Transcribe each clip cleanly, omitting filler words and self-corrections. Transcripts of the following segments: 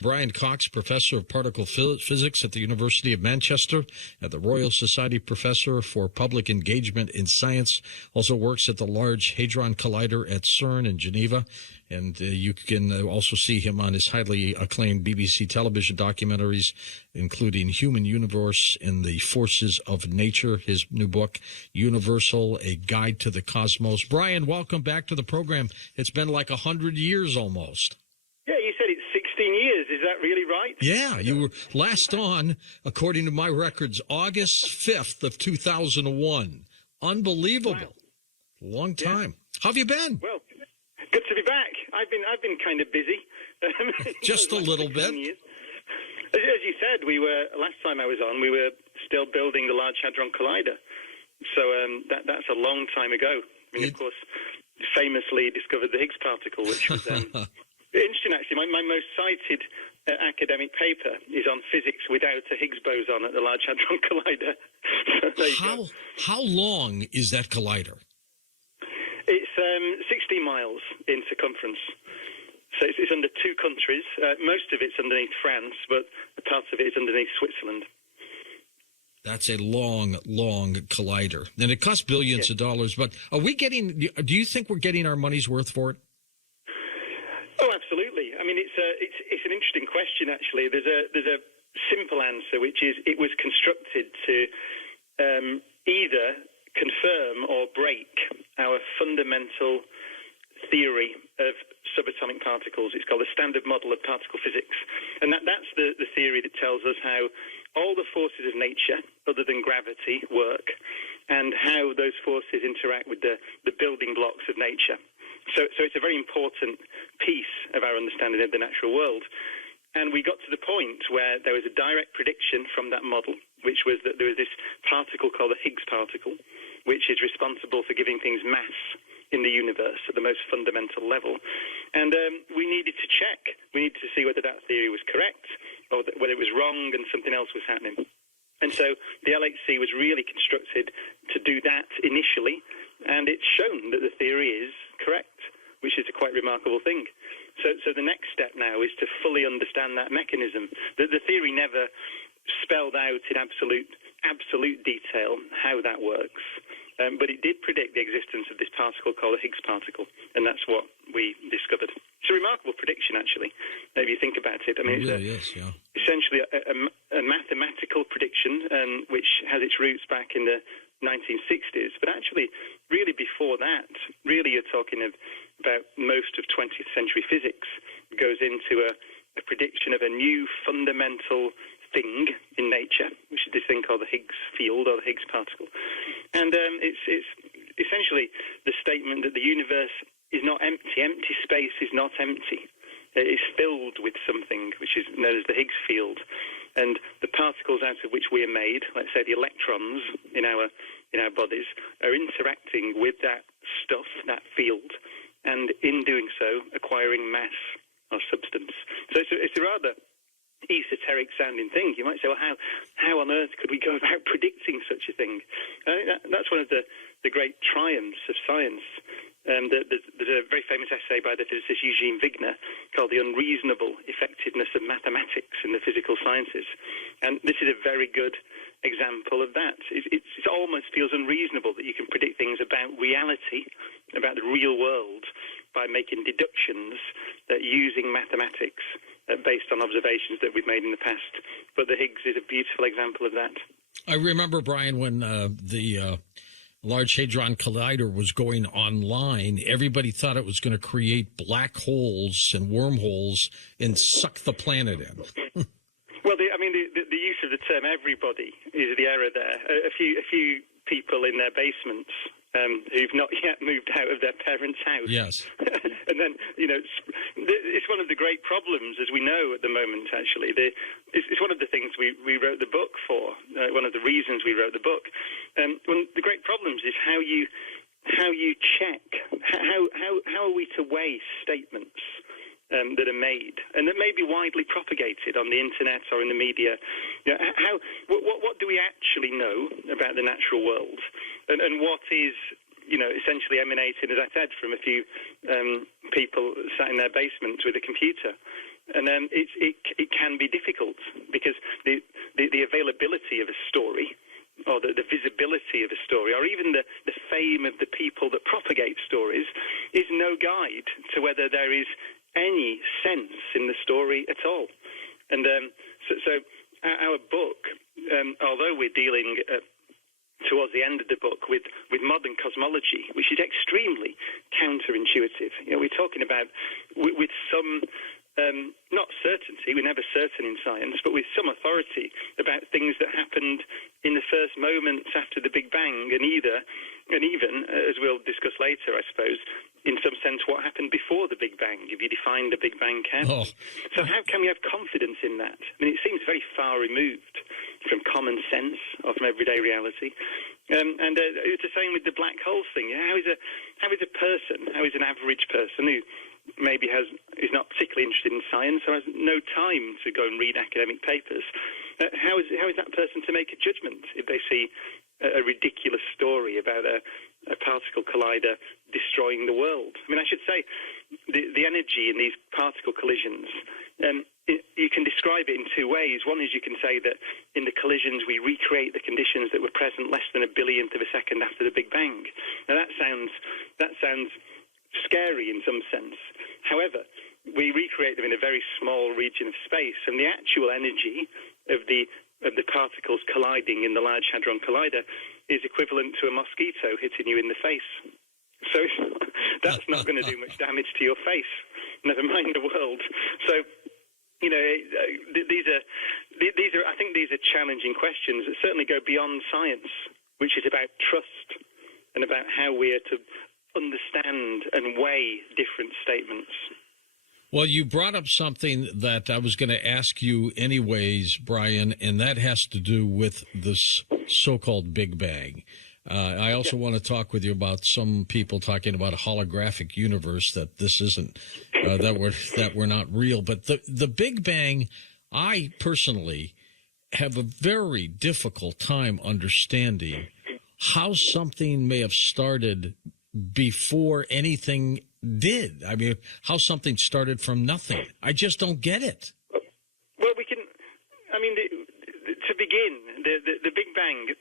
Brian Cox, Professor of Particle Physics at the University of Manchester, at the Royal Society Professor for Public Engagement in Science, also works at the Large Hadron Collider at CERN in Geneva. And you can also see him on his highly acclaimed BBC television documentaries, including Human Universe and the Forces of Nature, his new book, Universal, A Guide to the Cosmos. Brian, welcome back to the program. It's been like 100 years almost. Yeah, you said it's 16 years. Is that really right? Yeah, you were last on, according to my records, August 5th of 2001. Unbelievable. Wow. Long time. Yeah. How have you been? Well, good to be back. I've been kind of busy. Just a little bit. Years. As you said, last time I was on, we were still building the Large Hadron Collider. So that's a long time ago. I mean, of course, famously discovered the Higgs particle, which was interesting, actually. My most cited academic paper is on physics without a Higgs boson at the Large Hadron Collider. So how long is that collider? It's 60 miles in circumference. So it's under two countries. Most of it's underneath France, but a part of it is underneath Switzerland. That's a long, long collider. And it costs billions of dollars. But do you think we're getting our money's worth for it? Oh, absolutely. I mean, it's an interesting question, actually. There's a simple answer, which is it was constructed to either confirm or break our fundamental theory of subatomic particles. It's called the Standard Model of Particle Physics. And that's the theory that tells us how all the forces of nature, other than gravity, work, and how those forces interact with the building blocks of nature. So it's a very important piece of our understanding of the natural world. And we got to the point where there was a direct prediction from that model, which was that there was this particle called the Higgs particle, which is responsible for giving things mass in the universe at the most fundamental level. And we needed to check. We needed to see whether that theory was correct or whether it was wrong and something else was happening. And so the LHC was really constructed to do that initially, and it's shown that the theory is correct, which is a quite remarkable thing. So the next step now is to fully understand that mechanism. The theory never spelled out in absolute detail how that works, but it did predict the existence of this particle called the Higgs particle, and that's what we discovered. It's a remarkable prediction, actually, if you think about it. I mean, essentially a mathematical prediction, which has its roots back in the 1960s, but actually, really before that, really you're talking about most of 20th century physics goes into a prediction of a new fundamental thing in nature, which is this thing called the Higgs field or the Higgs particle. And it's essentially the statement that the universe is not empty. Empty space is not empty. It is filled with something which is known as the Higgs field. And the particles out of which we are made, let's say the electrons in our bodies, are interacting with that stuff, that field, and in doing so, acquiring mass or substance. So it's a rather esoteric sounding thing. You might say, well, how on earth could we go about predicting such a thing? I think that's one of the great triumphs of science. There's a very famous essay by the physicist Eugene Wigner called The Unreasonable Effectiveness of Mathematics in the Physical Sciences. And this is a very good example of that. It almost feels unreasonable that you can predict things about reality, about the real world, by making deductions using mathematics based on observations that we've made in the past. But the Higgs is a beautiful example of that. I remember, Brian, when the Large Hadron Collider was going online, everybody thought it was going to create black holes and wormholes and suck the planet in. Well, the use of the term "everybody" is the error there. A few people in their basements who've not yet moved out of their parents' house. Yes. And then, it's one of the great problems, as we know at the moment, actually. It's one of the things we wrote the book for, one of the reasons we wrote the book. One of the great problems is how you check, how are we to weigh statements that are made and that may be widely propagated on the internet or in the media. What do we actually know about the natural world, and what is essentially emanating, as I said, from a few people sat in their basements with a computer. And it can be difficult because the availability of a story, or the visibility of a story, or even the fame of the people that propagate stories, is no guide to whether there is any sense in the story at all. And so our book, although we're dealing towards the end of the book with modern cosmology, which is extremely counterintuitive. We're talking about with some not certainty, we're never certain in science, but with some authority about things that happened in the first moments after the Big Bang, and even, as we'll discuss later, I suppose, in some sense, what happened before the Big Bang, if you define the Big Bang count. So how can we have confidence in that? I mean, it seems very far removed from common sense or from everyday reality. And it's the same with the black holes thing. How is an average person who maybe is not particularly interested in science or has no time to go and read academic papers, how is that person to make a judgment if they see a ridiculous story about a particle collider destroying the world? I mean, I should say the energy in these particle collisions, you can describe it in two ways. One is you can say that in the collisions we recreate the conditions that were present less than a billionth of a second after the Big Bang. Now that sounds scary in some sense. However, we recreate them in a very small region of space, and the actual energy of the particles colliding in the Large Hadron Collider is equivalent to a mosquito hitting you in the face. So that's not going to do much damage to your face, never mind the world. So, these are I think these are challenging questions that certainly go beyond science, which is about trust and about how we are to understand and weigh different statements. Well, you brought up something that I was going to ask you anyways, Brian, and that has to do with this so-called Big Bang. I also want to talk with you about some people talking about a holographic universe, that this isn't, that we're not real. But the Big Bang, I personally have a very difficult time understanding how something may have started before anything did. I mean, how something started from nothing. I just don't get it. Well, to begin, the Big Bang,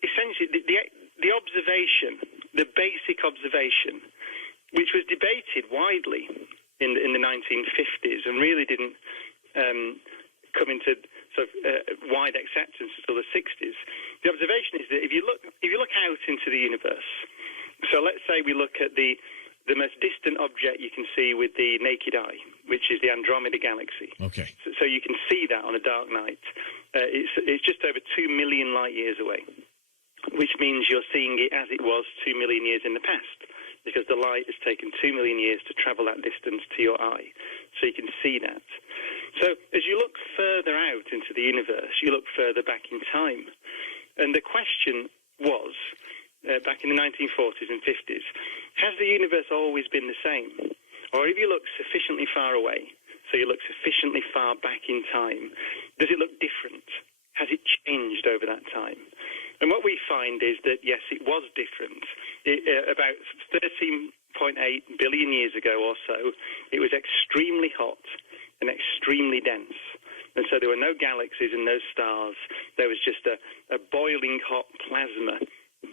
essentially the observation, the basic observation, which was debated widely in the 1950s and really didn't come into sort of wide acceptance until the 60s. The observation is that if you look out into the universe, so let's say we look at the most distant object you can see with the naked eye, which is the Andromeda Galaxy. Okay. So you can see that on a dark night. It's just over 2 million light years away, which means you're seeing it as it was 2 million years in the past, because the light has taken 2 million years to travel that distance to your eye. So you can see that. So as you look further out into the universe, you look further back in time. And the question was, back in the 1940s and 50s, has the universe always been the same? Or if you look sufficiently far away, so you look sufficiently far back in time, does it look different? Has it changed over that time? And what we find is that, yes, it was different. About 13.8 billion years ago or so, it was extremely hot and extremely dense. And so there were no galaxies and no stars. There was just a boiling hot plasma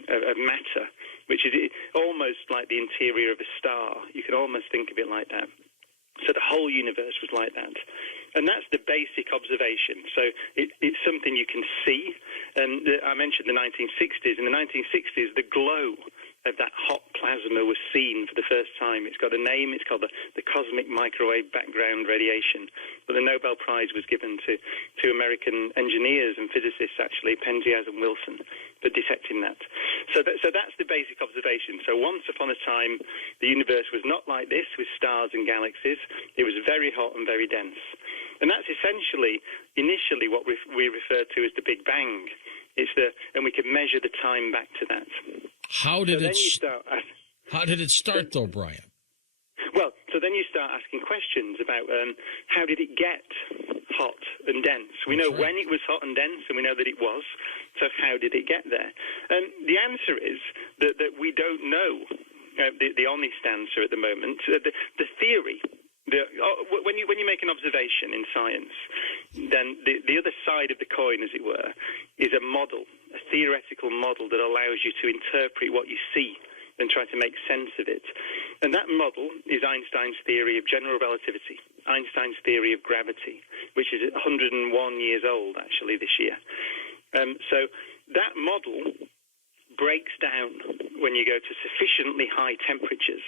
of matter, which is almost like the interior of a star. You can almost think of it like that. So the whole universe was like that. And that's the basic observation. So it's something you can see. And I mentioned the 1960s. In the 1960s, the glow of that hot plasma was seen for the first time. It's got a name. It's called the cosmic microwave background radiation. But the Nobel Prize was given to two American engineers and physicists, actually, Penzias and Wilson, for detecting that. So that's the basic observation. So once upon a time, the universe was not like this with stars and galaxies. It was very hot and very dense. And that's essentially, initially, what we refer to as the Big Bang. And we can measure the time back to that. How did it start, though, Brian? Well, so then you start asking questions about how did it get hot and dense? We know when it was hot and dense, and we know that it was. So how did it get there? And the answer is that we don't know. The honest answer at the moment. The theory when you make an observation in science, then the other side of the coin, as it were, is a model, a theoretical model that allows you to interpret what you see and try to make sense of it. And that model is Einstein's theory of general relativity, Einstein's theory of gravity, which is 101 years old, actually, this year. So that model breaks down when you go to sufficiently high temperatures.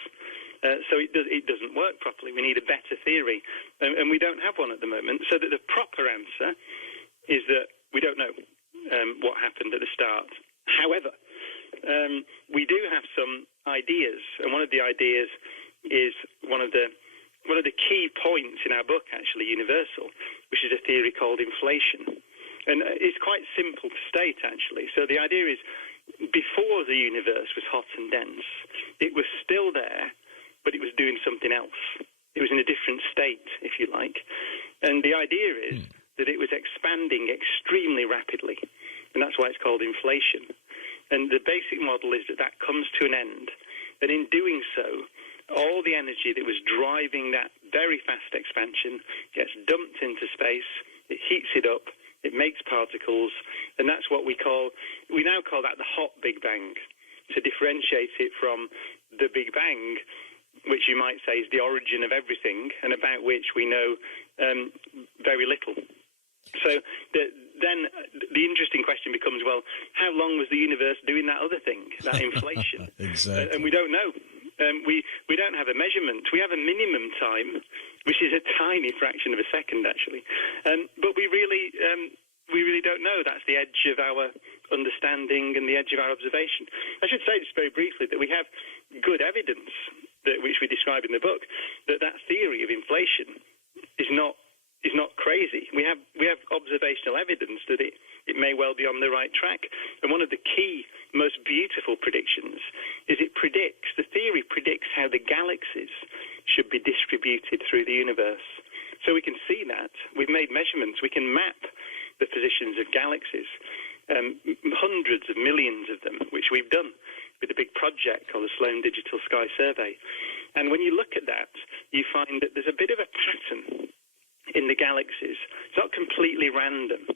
So it doesn't work properly. We need a better theory, and we don't have one at the moment. So that the proper answer is that we don't know what happened at the start. However, we do have some ideas, and one of the ideas is one of the key points in our book, actually, Universal, which is a theory called inflation. And it's quite simple to state, actually. So the idea is, before the universe was hot and dense, it was still there, but it was doing something else. It was in a different state, if you like. And the idea is that it was expanding extremely rapidly, and that's why it's called inflation. And the basic model is that that comes to an end, and in doing so, all the energy that was driving that very fast expansion gets dumped into space, it heats it up, it makes particles, and that's what we now call that the hot Big Bang, to differentiate it from the Big Bang, which you might say is the origin of everything, and about which we know very little. So then the interesting question becomes, well, how long was the universe doing that other thing, that inflation? Exactly. And we don't know. We don't have a measurement. We have a minimum time, which is a tiny fraction of a second, actually. But we really don't know. That's the edge of our understanding and the edge of our observation. I should say just very briefly that we have good evidence, which we describe in the book, that theory of inflation is not crazy. We have observational evidence that it may well be on the right track. And one of the key, most beautiful predictions is the theory predicts how the galaxies should be distributed through the universe. So we can see that. We've made measurements. We can map the positions of galaxies, hundreds of millions of them, which we've done with a big project called the Sloan Digital Sky Survey. And when you look at that, you find that there's a bit of a pattern in the galaxies. It's not completely random.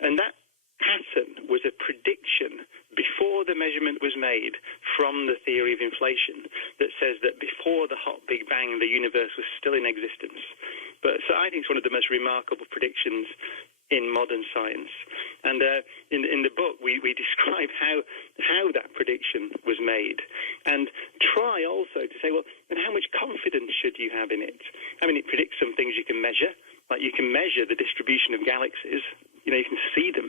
And that pattern was a prediction before the measurement was made from the theory of inflation that says that before the hot Big Bang, the universe was still in existence. So I think it's one of the most remarkable predictions in modern science. And in the book, we describe how that prediction was made, and try also to say, well, and how much confidence should you have in it? I mean, it predicts some things you can measure, like you can measure the distribution of galaxies. You can see them.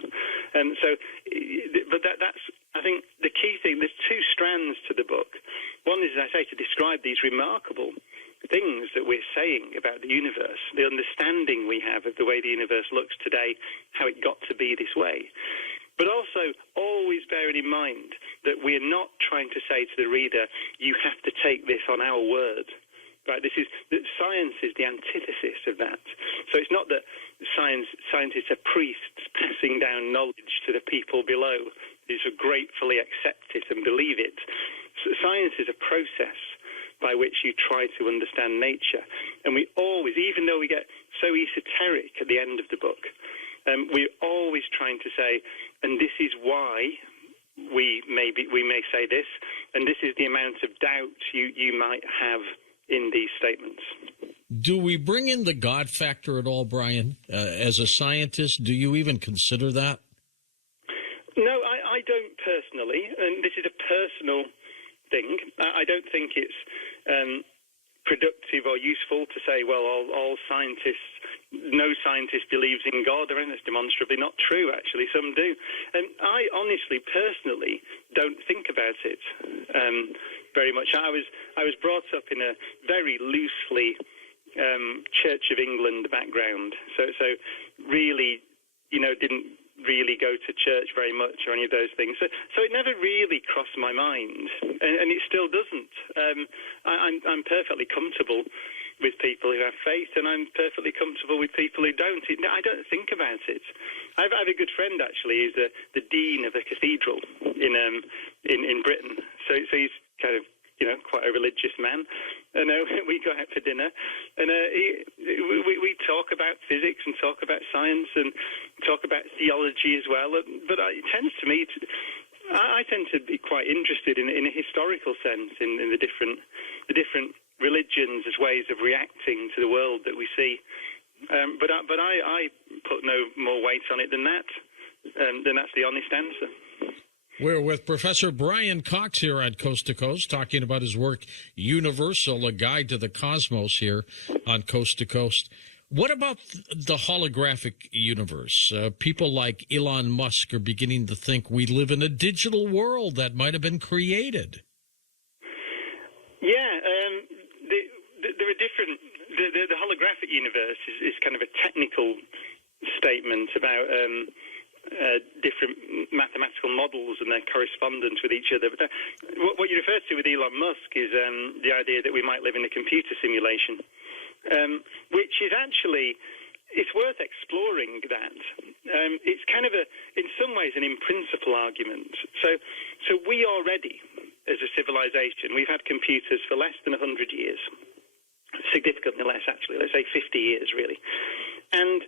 But that's, I think, the key thing. There's two strands to the book. One is, as I say, to describe these remarkable things that we're saying about the universe, the understanding we have of the way the universe looks today, how it got to be this way. But also always bearing in mind that we're not trying to say to the reader, you have to take this on our word. Right? That science is the antithesis of that. So it's not that scientists are priests passing down knowledge to the people below who gratefully accept it and believe it. So science is a process by which you try to understand nature. And we always, even though we get so esoteric at the end of the book, we're always trying to say, and this is why we may say this, and this is the amount of doubt you might have in these statements. Do we bring in the God factor at all, Brian? As a scientist, do you even consider that? No, I don't personally, and this is a personal thing. I don't think it's productive or useful to say, well, all scientists, no scientist believes in God, or anything. That's demonstrably not true, actually. Some do. And I honestly, personally, don't think about it very much. I was brought up in a very loosely Church of England background, so really, didn't really go to church very much or any of those things. So it never really crossed my mind, and it still doesn't. I'm perfectly comfortable with people who have faith, and I'm perfectly comfortable with people who don't. I don't think about it. I have a good friend, actually, who's the dean of a cathedral in Britain. So he's kind of quite a religious man. And we go out for dinner, and we talk about physics and talk about science and talk about theology as well. But it tends to me, I tend to be quite interested in a historical sense in the different religions as ways of reacting to the world that we see. But I put no more weight on it than that. That's the honest answer. We're with Professor Brian Cox here at Coast to Coast, talking about his work, Universal, A Guide to the Cosmos, here on Coast to Coast. What about the holographic universe? People like Elon Musk are beginning to think we live in a digital world that might have been created. Yeah, there are different... The holographic universe is kind of a technical statement about... different mathematical models and their correspondence with each other. But what you refer to with Elon Musk is the idea that we might live in a computer simulation, which is actually, it's worth exploring that. It's kind of in some ways, an in-principle argument. So we already, as a civilization, we've had computers for less than 100 years, significantly less, actually, let's say 50 years, really. And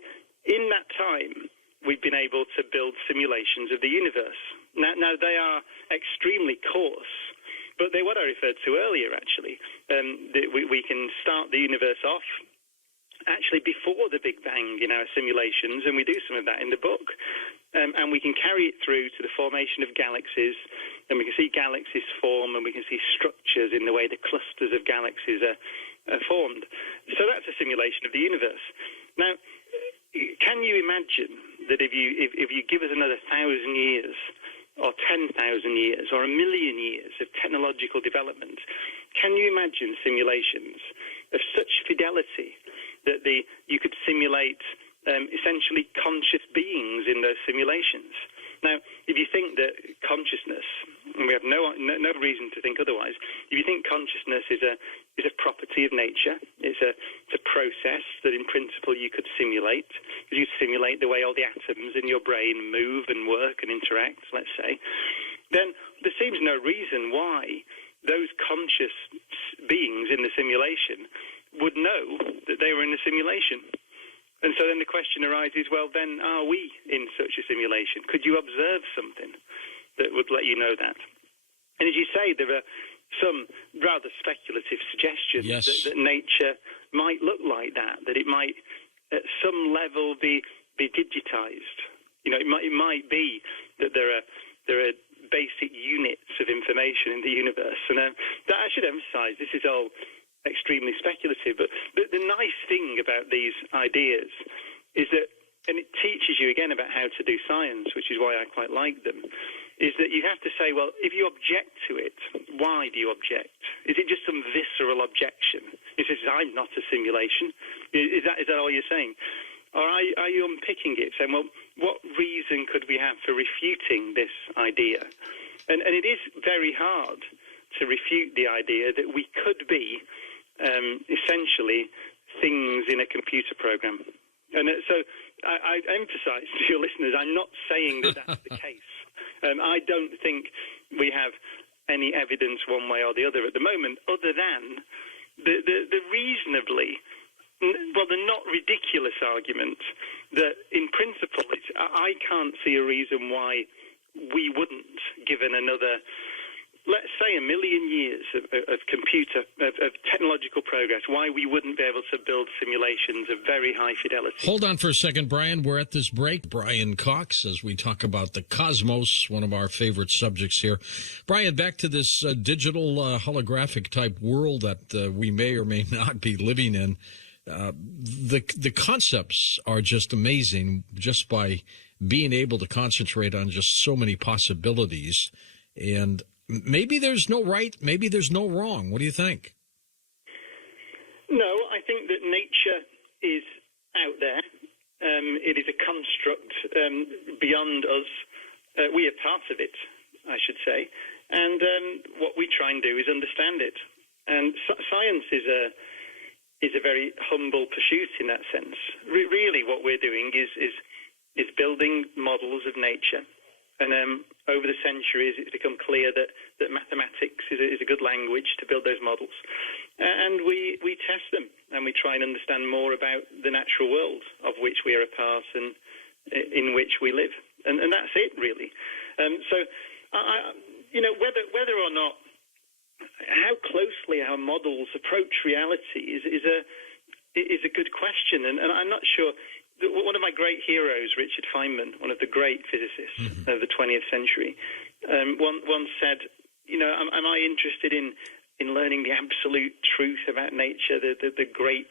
in that time, we've been able to build simulations of the universe. Now they are extremely coarse, but they're what I referred to earlier, actually. We can start the universe off actually before the Big Bang in our simulations, and we do some of that in the book. And we can carry it through to the formation of galaxies, and we can see galaxies form, and we can see structures in the way the clusters of galaxies are formed. So that's a simulation of the universe. Now, can you imagine that if you give us another 1,000 years or 10,000 years or 1,000,000 years of technological development, can you imagine simulations of such fidelity that you could simulate essentially conscious beings in those simulations? Now, if you think that consciousness, and we have no reason to think otherwise, if you think consciousness is a property of nature, it's a process that in principle you could simulate, because you simulate the way all the atoms in your brain move and work and interact, let's say, then there seems no reason why those conscious beings in the simulation would know that they were in a simulation. And so then the question arises, well, then are we in such a simulation? Could you observe something that would let you know that? And as you say, there are some rather speculative suggestions that nature might look like that it might at some level be digitized. It might be that there are basic units of information in the universe. And that I should emphasize, this is all extremely speculative, but the nice thing about these ideas is that, and it teaches you again about how to do science, which is why I quite like them, is that you have to say, well, if you object to it, why do you object? Is it just some visceral objection? It says, I'm not a simulation. Is that all you're saying? Or are you unpicking it, saying, well, what reason could we have for refuting this idea? And it is very hard to refute the idea that we could be essentially things in a computer program. And so I emphasize to your listeners, I'm not saying that that's the case. I don't think we have any evidence one way or the other at the moment, other than the reasonably, well, the not ridiculous argument that in principle, I can't see a reason why we wouldn't, given another, let's say, 1,000,000 years of technological progress, why we wouldn't be able to build simulations of very high fidelity. Hold on for a second, Brian. We're at this break. Brian Cox, as we talk about the cosmos, one of our favorite subjects here. Brian, back to this digital holographic type world that we may or may not be living in. The concepts are just amazing, just by being able to concentrate on just so many possibilities. And maybe there's no right, maybe there's no wrong. What do you think? No, I think that nature is out there. It is a construct beyond us. We are part of it, I should say. And what we try and do is understand it. And science is a very humble pursuit in that sense. Really what we're doing is building models of nature And over the centuries, it's become clear that mathematics is a good language to build those models. And we test them, and we try and understand more about the natural world of which we are a part and in which we live. And that's it, really. So, whether or not, how closely our models approach reality is a good question. And I'm not sure. One of my great heroes, Richard Feynman, one of the great physicists of the 20th century, once said, am I interested in learning the absolute truth about nature, the great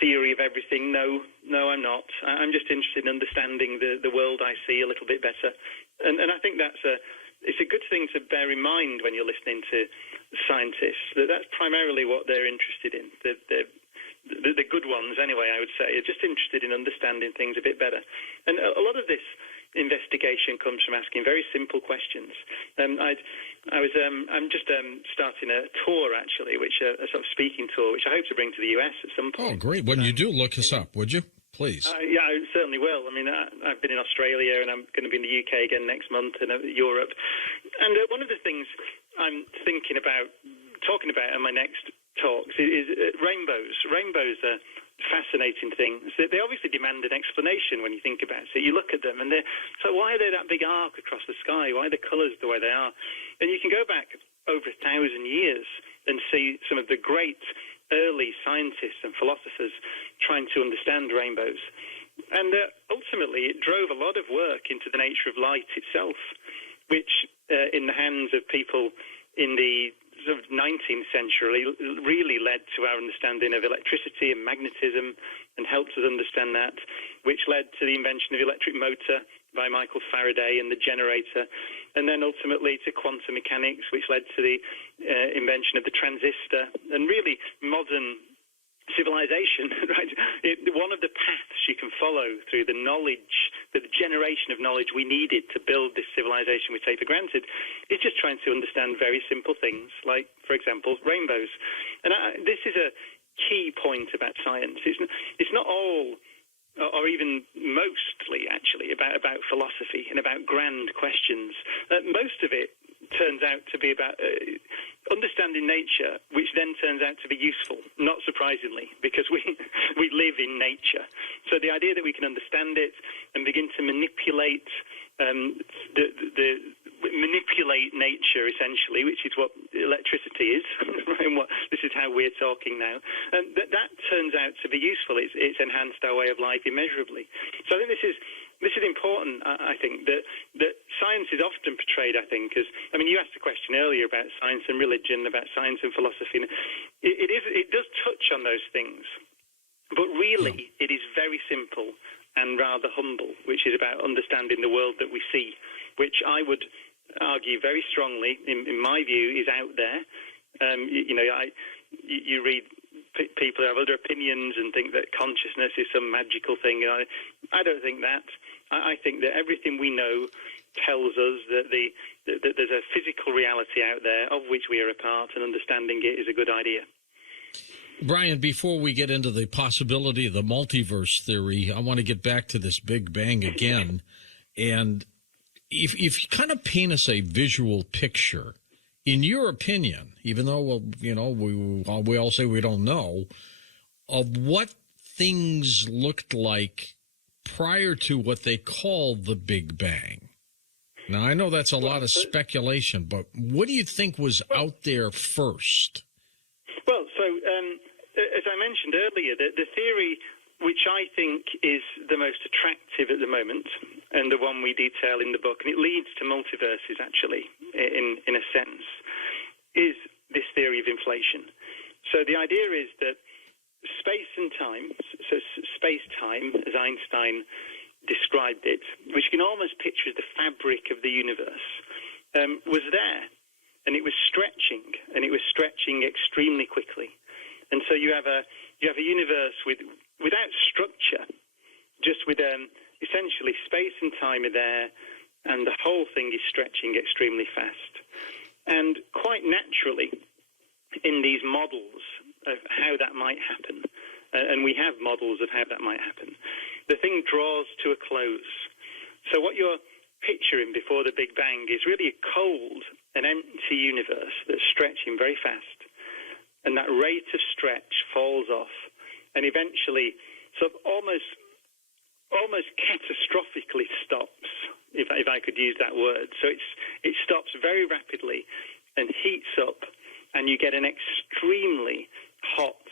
theory of everything? No, I'm not. I'm just interested in understanding the world I see a little bit better. And I think it's a good thing to bear in mind when you're listening to scientists, that's primarily what they're interested in. The good ones, anyway, I would say, are just interested in understanding things a bit better. And a lot of this investigation comes from asking very simple questions. I'm just starting a tour, actually, a sort of speaking tour, which I hope to bring to the US at some point. Oh, great. When you do, look us up, would you? Please. Yeah, I certainly will. I mean, I've been in Australia, and I'm going to be in the UK again next month, and Europe. And one of the things I'm thinking about talking about in my next talks is rainbows. Rainbows are fascinating things. They obviously demand an explanation when you think about it. You look at them, and so why are they that big arc across the sky? Why are the colours the way they are? And you can go back over 1,000 years and see some of the great early scientists and philosophers trying to understand rainbows. And ultimately, it drove a lot of work into the nature of light itself, which in the hands of people in the sort of 19th century really led to our understanding of electricity and magnetism and helped us understand that, which led to the invention of the electric motor by Michael Faraday and the generator, and then ultimately to quantum mechanics, which led to the invention of the transistor, and really modern civilization, right? One of the paths you can follow through the knowledge, the generation of knowledge we needed to build this civilization we take for granted, is just trying to understand very simple things, like, for example, rainbows. And this is a key point about science. It's not all, or even mostly, actually, about philosophy and about grand questions. Most of it turns out to be about understanding nature, which then turns out to be useful, not surprisingly, because we live in nature. So the idea that we can understand it and begin to manipulate manipulate nature, essentially, which is what electricity is, right? And this is how we're talking now. And that turns out to be useful. It's enhanced our way of life immeasurably. So I think this is important. I think that science is often portrayed, I think, as, I mean, you asked a question earlier about science and religion, about science and philosophy. It does touch on those things, but really it is very simple and rather humble, which is about understanding the world that we see, which I would argue very strongly, in my view, is out there. You read people who have other opinions and think that consciousness is some magical thing. I don't think that. I think that everything we know tells us that there's a physical reality out there of which we are a part, and understanding it is a good idea. Brian, before we get into the possibility of the multiverse theory, I want to get back to this Big Bang again. And if you kind of paint us a visual picture, in your opinion, even though, we all say we don't know, of what things looked like prior to what they call the Big Bang. Now, I know that's a lot of speculation, but what do you think was out there first? Well, so as I mentioned earlier, the theory which I think is the most attractive at the moment, and the one we detail in the book, and it leads to multiverses, actually, in a sense, is this theory of inflation. So the idea is that space and time, so space-time, as Einstein described it, which you can almost picture as the fabric of the universe, was there, and it was stretching extremely quickly. And so you have a universe without structure, just with essentially space and time are there, and the whole thing is stretching extremely fast. And quite naturally, in these models of how that might happen, and we have models of how that might happen, the thing draws to a close. So what you're picturing before the Big Bang is really a cold and empty universe that's stretching very fast, and that rate of stretch falls off, and eventually sort of almost catastrophically stops, if I could use that word. So it stops very rapidly and heats up, and you get an extremely hot,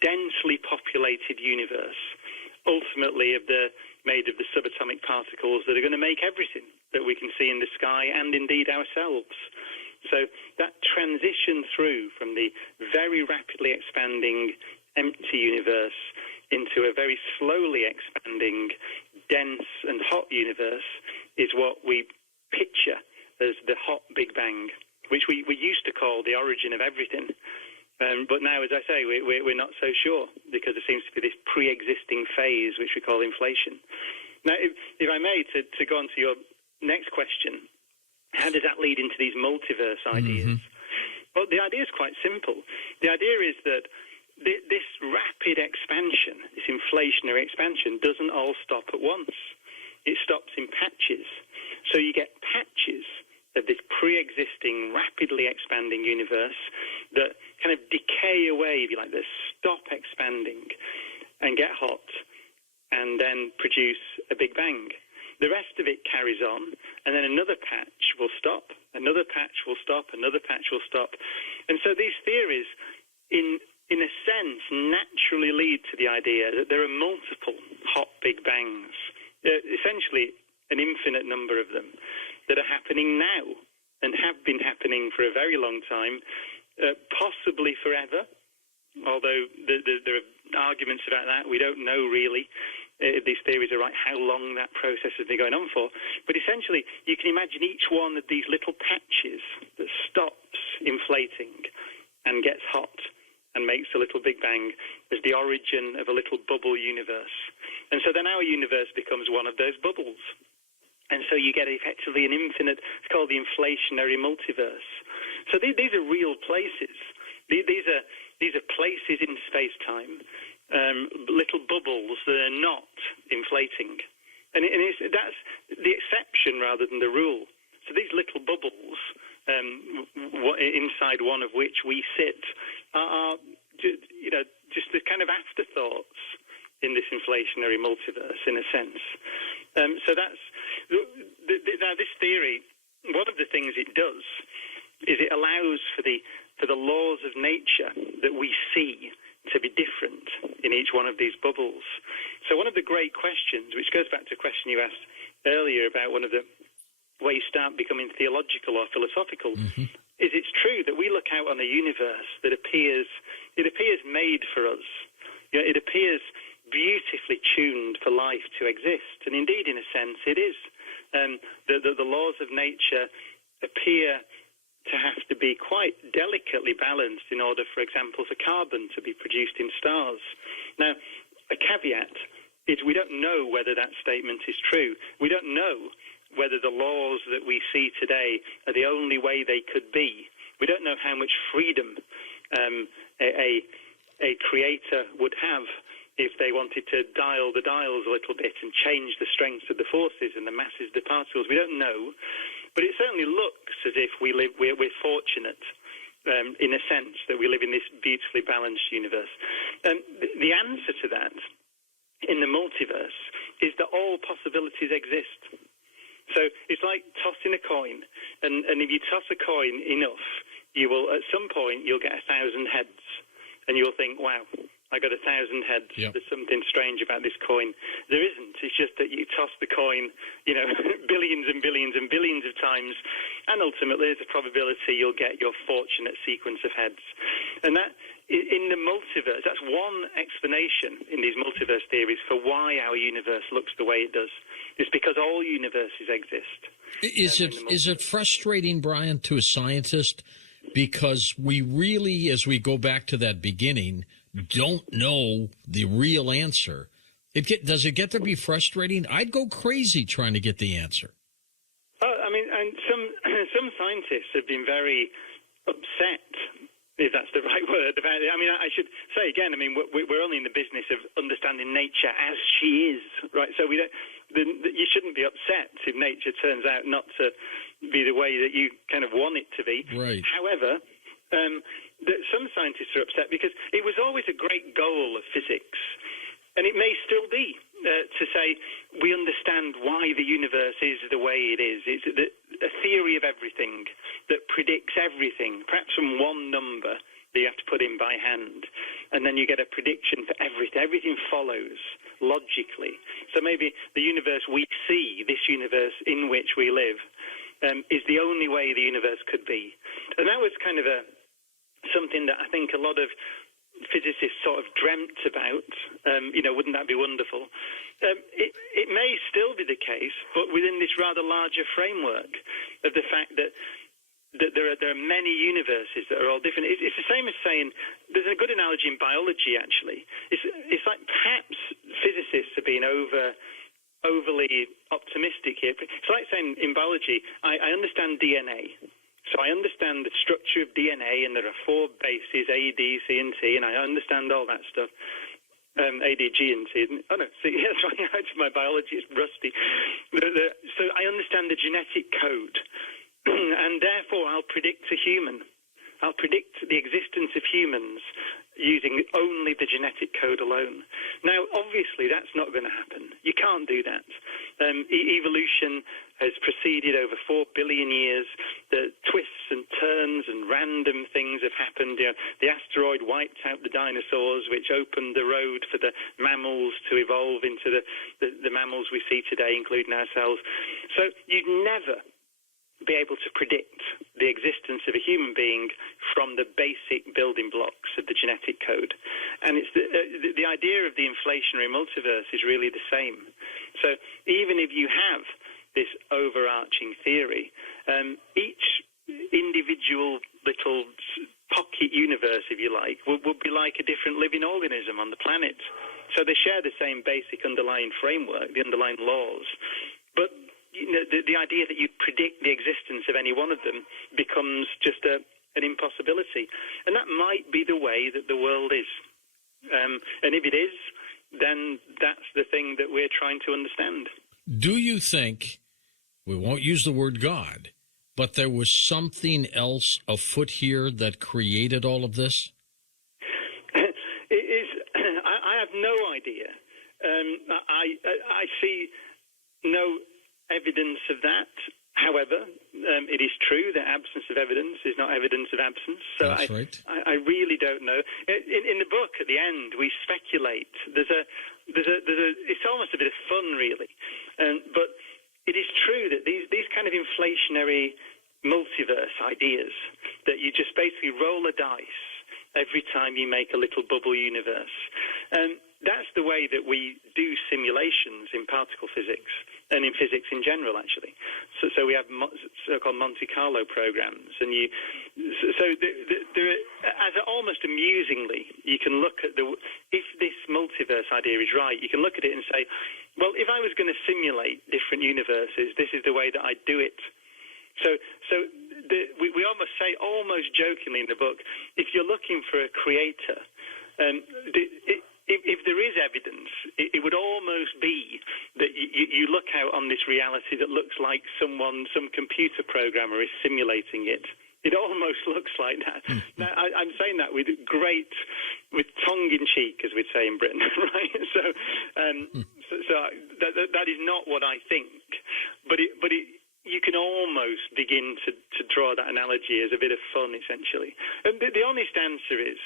densely populated universe, ultimately made of the subatomic particles that are going to make everything that we can see in the sky and indeed ourselves. So that transition through from the very rapidly expanding empty universe into a very slowly expanding dense and hot universe is what we picture as the hot Big Bang, which we used to call the origin of everything. But now, as I say, we're not so sure, because there seems to be this pre-existing phase, which we call inflation. Now, if I may, to go on to your next question, how does that lead into these multiverse ideas? Well, the idea is quite simple. The idea is that this rapid expansion, this inflationary expansion, doesn't all stop at once. It stops in patches. So you get patches of this pre-existing, rapidly expanding universe that kind of decay away, if you like, that stop expanding and get hot and then produce a Big Bang. The rest of it carries on, and then another patch will stop, another patch will stop, another patch will stop. And so these theories, in a sense, naturally lead to the idea that there are multiple hot Big Bangs, essentially an infinite number of them, that are happening now and have been happening for a very long time, possibly forever, although there are arguments about that. We don't know really if these theories are right, how long that process has been going on for. But essentially, you can imagine each one of these little patches that stops inflating and gets hot and makes a little Big Bang as the origin of a little bubble universe. And so then our universe becomes one of those bubbles. And so you get effectively an infinite, it's called the inflationary multiverse. So these are real places. These are places in space-time, little bubbles that are not inflating. And that's the exception rather than the rule. So these little bubbles, inside one of which we sit, are just the kind of afterthoughts in this inflationary multiverse, in a sense. So that's now this theory. One of the things it does is it allows for the laws of nature that we see to be different in each one of these bubbles. So one of the great questions, which goes back to a question you asked earlier about one of the ways you start becoming theological or philosophical, is it's true that we look out on a universe that appears made for us. It appears beautifully tuned for life to exist, and indeed, in a sense, it is. The laws of nature appear to have to be quite delicately balanced in order, for example, for carbon to be produced in stars. Now, a caveat is we don't know whether that statement is true. We don't know whether the laws that we see today are the only way they could be. We don't know how much freedom a creator would have if they wanted to dial the dials a little bit and change the strengths of the forces and the masses of the particles. We don't know. But it certainly looks as if we're fortunate, in a sense, that we live in this beautifully balanced universe. The answer to that in the multiverse is that all possibilities exist. So it's like tossing a coin, and if you toss a coin enough, you will, at some point, you'll get 1,000 heads, and you'll think, wow, I got 1,000 heads. Yep. There's something strange about this coin. There isn't. It's just that you toss the coin, billions and billions and billions of times, and ultimately there's a probability you'll get your fortunate sequence of heads. And that, in the multiverse, that's one explanation in these multiverse theories for why our universe looks the way it does. It's because all universes exist. Is it frustrating, Brian, to a scientist, because we really, as we go back to that beginning, don't know the real answer? Does it get to be frustrating? I'd go crazy trying to get the answer. I mean, and some scientists have been very upset, if that's the right word, about it. I mean, I should say again, I mean, we're only in the business of understanding nature as she is, right? So we don't. you shouldn't be upset if nature turns out not to be the way that you kind of want it to be. Right. However, some scientists are upset because it was always a great goal of physics, and it may still be, to say we understand why the universe is the way it is. It's a theory of everything that predicts everything, perhaps from one number that you have to put in by hand, and then you get a prediction for everything. Everything follows logically. So maybe the universe we see, this universe in which we live, is the only way the universe could be. And that was kind of something that I think a lot of physicists sort of dreamt about. Wouldn't that be wonderful? It may still be the case, but within this rather larger framework of the fact that there are many universes that are all different. It's the same as saying, there's a good analogy in biology, actually. It's like perhaps physicists are being overly optimistic here. It's like saying in biology, I understand DNA. So I understand the structure of DNA, and there are 4 bases, A, D, C, and T, and I understand all that stuff. A, D, G, and T. Oh, no, see, that's right. My biology is rusty. So I understand the genetic code, and therefore I'll predict a human. I'll predict the existence of humans using only the genetic code alone. Now, obviously, that's not going to happen. You can't do that. Evolution has proceeded over 4 billion years. The twists and turns and random things have happened. The asteroid wiped out the dinosaurs, which opened the road for the mammals to evolve into the mammals we see today, including ourselves. So you'd never be able to predict the existence of a human being from the basic building blocks of the genetic code. And it's the idea of the inflationary multiverse is really the same. So even if you have this overarching theory, each individual little pocket universe, if you like, would be like a different living organism on the planet. So they share the same basic underlying framework, the underlying laws. But the idea that you'd predict the existence of any one of them becomes just an impossibility. And that might be the way that the world is. And if it is, then that's the thing that we're trying to understand. Do you think, we won't use the word God, but there was something else afoot here that created all of this? It is. I have no idea. I see no evidence of that. However, it is true that absence of evidence is not evidence of absence. So That's right. I really don't know. In the book, at the end, we speculate. It's almost a bit of fun, really. But it is true that these kind of inflationary multiverse ideas, that you just basically roll a dice every time you make a little bubble universe. That's the way that we do simulations in particle physics and in physics in general, actually. So we have so-called Monte Carlo programs, and as almost amusingly, you can look at if this multiverse idea is right, you can look at it and say, well, if I was going to simulate different universes, this is the way that I'd do it. So we almost say, almost jokingly in the book, if you're looking for a creator, if there is evidence, it would almost be that you look out on this reality that looks like some computer programmer is simulating it. It almost looks like that. Now, I'm saying that with tongue in cheek, as we'd say in Britain, right? So that is not what I think, but you can almost begin to draw that analogy as a bit of fun, essentially. And the honest answer is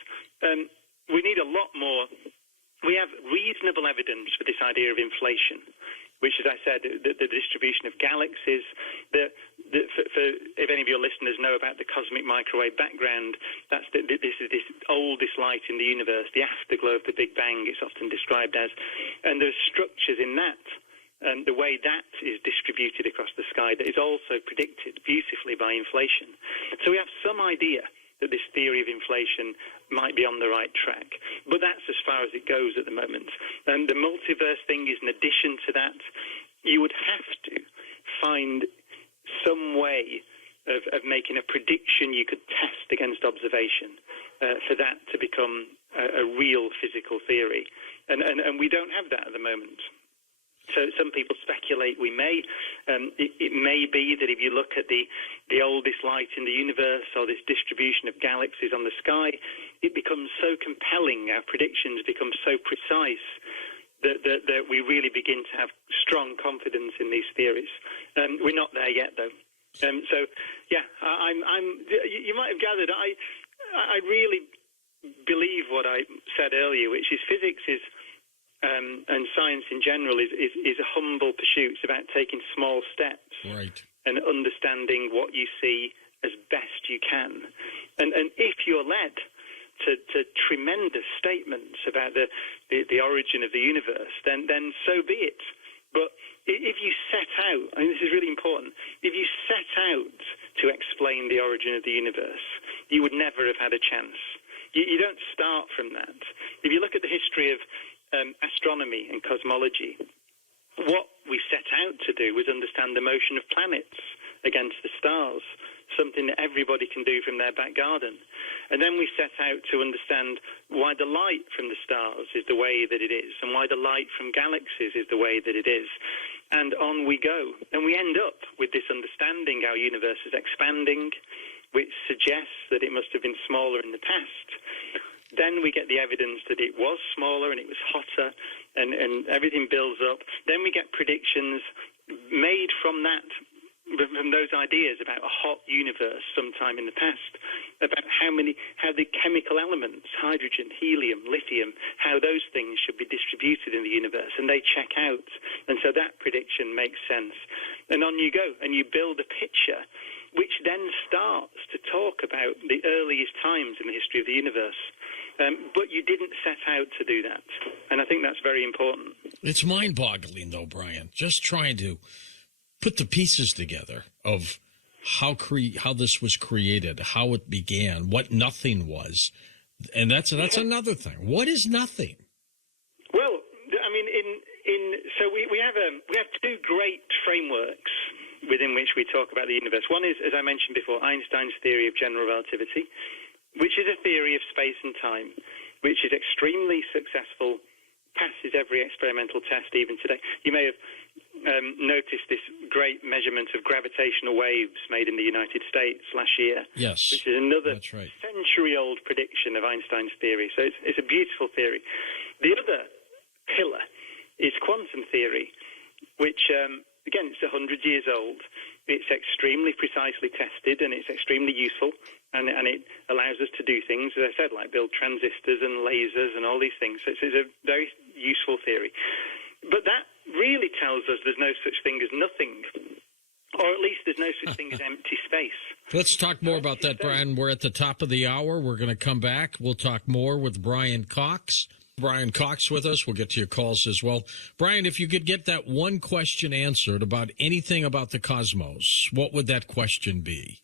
we need a lot more. We have reasonable evidence for this idea of inflation, which, as I said, the distribution of galaxies. If any of your listeners know about the cosmic microwave background, this is this oldest light in the universe, the afterglow of the Big Bang, it's often described as. And there's structures in that, and the way that is distributed across the sky that is also predicted beautifully by inflation. So we have some idea that this theory of inflation might be on the right track. But that's as far as it goes at the moment. And the multiverse thing is an addition to that. You would have to find some way of making a prediction you could test against observation for that to become a real physical theory. And we don't have that at the moment. So some people speculate we may. It may be that if you look at the oldest light in the universe or this distribution of galaxies on the sky, it becomes so compelling, our predictions become so precise that we really begin to have strong confidence in these theories. We're not there yet, though. So, yeah, you might have gathered, I really believe what I said earlier, which is physics is and science in general is a humble pursuit. It's about taking small steps and understanding what you see as best you can. And if you're led to tremendous statements about the origin of the universe, then so be it. But if you set out, and this is really important, if you set out to explain the origin of the universe, you would never have had a chance. You don't start from that. If you look at the history of astronomy and cosmology, what we set out to do was understand the motion of planets against the stars, something that everybody can do from their back garden. And then we set out to understand why the light from the stars is the way that it is, and why the light from galaxies is the way that it is. And on we go. And we end up with this understanding our universe is expanding, which suggests that it must have been smaller in the past. Then we get the evidence that it was smaller and it was hotter, and everything builds up. Then we get predictions made from those ideas about a hot universe sometime in the past, about how the chemical elements, hydrogen, helium, lithium, how those things should be distributed in the universe, and they check out. And so that prediction makes sense. And on you go, and you build a picture which then starts to talk about the earliest times in the history of the universe. But you didn't set out to do that. And I think that's very important. It's mind-boggling, though, Brian, just trying to put the pieces together of how this was created, how it began, what nothing was. And that's another thing. What is nothing? Well, I mean, so we have two great frameworks within which we talk about the universe. One is, as I mentioned before, Einstein's theory of general relativity, which is a theory of space and time, which is extremely successful, passes every experimental test even today. You may have noticed this great measurement of gravitational waves made in the United States last year. Yes, which is another century-old prediction of Einstein's theory. So it's a beautiful theory. The other pillar is quantum theory, which, again, it's 100 years old. It's extremely precisely tested, and it's extremely useful, and it allows us to do things, as I said, like build transistors and lasers and all these things. So it's a very useful theory. But that really tells us there's no such thing as nothing, or at least there's no such thing as empty space. Let's talk more about that, Brian. We're at the top of the hour. We're going to come back. We'll talk more with Brian Cox. Brian Cox with us. We'll get to your calls as well. Brian, if you could get that one question answered about anything about the cosmos, what would that question be?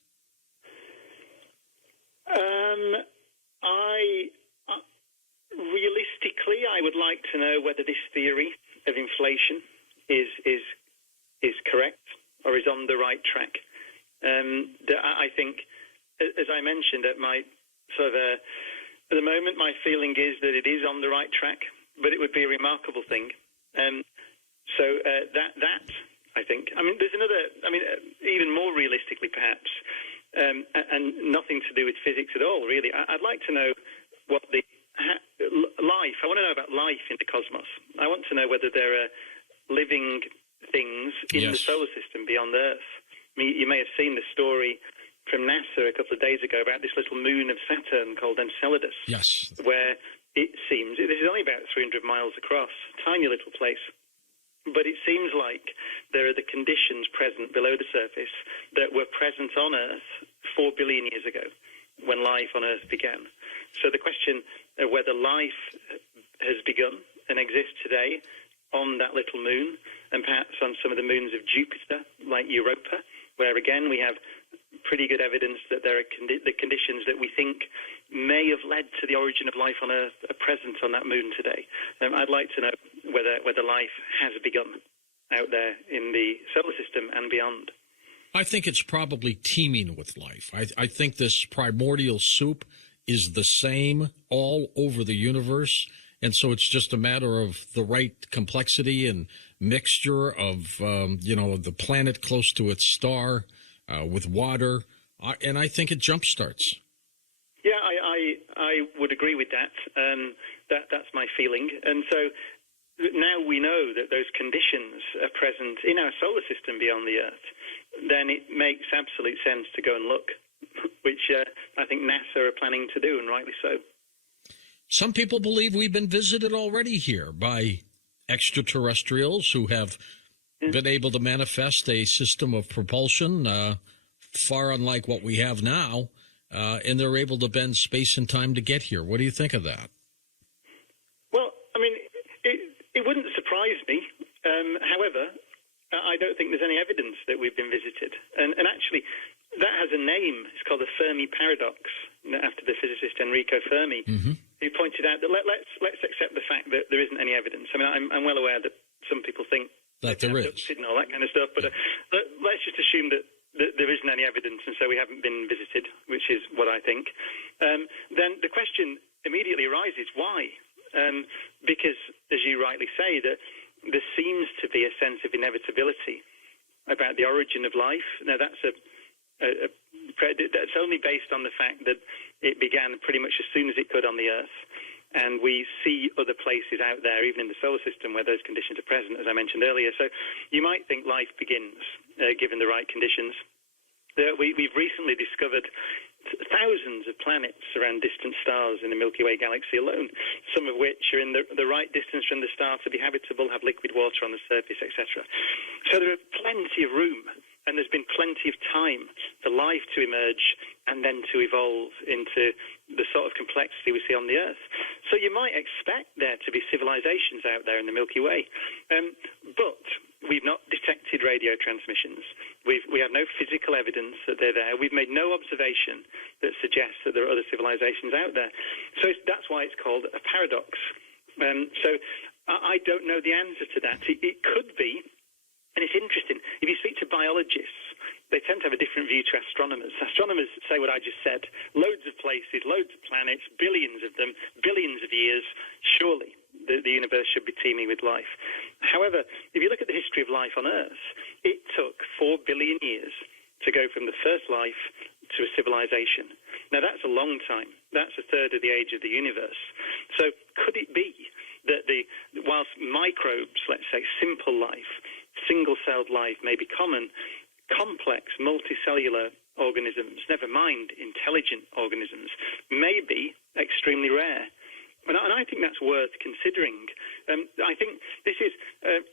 Realistically, I would like to know whether this theory of inflation is correct or is on the right track. I think, as I mentioned, at my at the moment, my feeling is that it is on the right track, but it would be a remarkable thing. So that I think. I mean, there's another. I mean, even more realistically, perhaps, and nothing to do with physics at all. Really, I'd like to know what the life. I want to know about life in the cosmos. I want to know whether there are living things in the solar system beyond Earth. I mean, you may have seen the story from NASA a couple of days ago about this little moon of Saturn called Enceladus. Yes. Where it seems, this is only about 300 miles across, tiny little place, but it seems like there are the conditions present below the surface that were present on Earth 4 billion years ago when life on Earth began. So the question of whether life has begun and exists today on that little moon, and perhaps on some of the moons of Jupiter, like Europa, where again we have pretty good evidence that there are the conditions that we think may have led to the origin of life on Earth are present on that moon today. I'd like to know whether life has begun out there in the solar system and beyond. I think it's probably teeming with life. I think this primordial soup is the same all over the universe, And so it's just a matter of the right complexity and mixture of, the planet close to its star with water. And I think it jumpstarts. Yeah, I would agree with that. That's my feeling. And so now we know that those conditions are present in our solar system beyond the Earth. Then it makes absolute sense to go and look, which I think NASA are planning to do, and rightly so. Some people believe we've been visited already here by extraterrestrials who have been able to manifest a system of propulsion far unlike what we have now, and they're able to bend space and time to get here. What do you think of that? Well, I mean, it wouldn't surprise me. However, I don't think there's any evidence that we've been visited. And actually, that has a name. It's called the Fermi paradox, after the physicist Enrico Fermi, who pointed out that let's accept the fact that there isn't any evidence. I mean, I'm well aware that some people think that there is, and all that kind of stuff, but let's just assume that there isn't any evidence, and so we haven't been visited, which is what I think. Then the question immediately arises, why? Because, as you rightly say, that there seems to be a sense of inevitability about the origin of life. Now, that's only based on the fact that it began pretty much as soon as it could on the Earth, and we see other places out there, even in the solar system, where those conditions are present, as I mentioned earlier. So you might think life begins given the right conditions. We've recently discovered thousands of planets around distant stars in the Milky Way galaxy alone, some of which are in the right distance from the star to be habitable, have liquid water on the surface, etc. So there are plenty of room, and there's been plenty of time for life to emerge and then to evolve into the sort of complexity we see on the Earth. So you might expect there to be civilizations out there in the Milky Way, but we've not detected radio transmissions. We have no physical evidence that they're there. We've made no observation that suggests that there are other civilizations out there. So that's why it's called a paradox. So I don't know the answer to that. It could be, and it's interesting, if you speak to biologists, they tend to have a different view to astronomers. Astronomers say what I just said, loads of places, loads of planets, billions of them, billions of years, surely the universe should be teeming with life. However, if you look at the history of life on Earth, it took 4 billion years to go from the first life to a civilization. Now, that's a long time. That's a third of the age of the universe. So could it be that whilst microbes, let's say simple life, single-celled life may be common, complex multicellular organisms, never mind intelligent organisms, may be extremely rare? And I think that's worth considering. I think this is,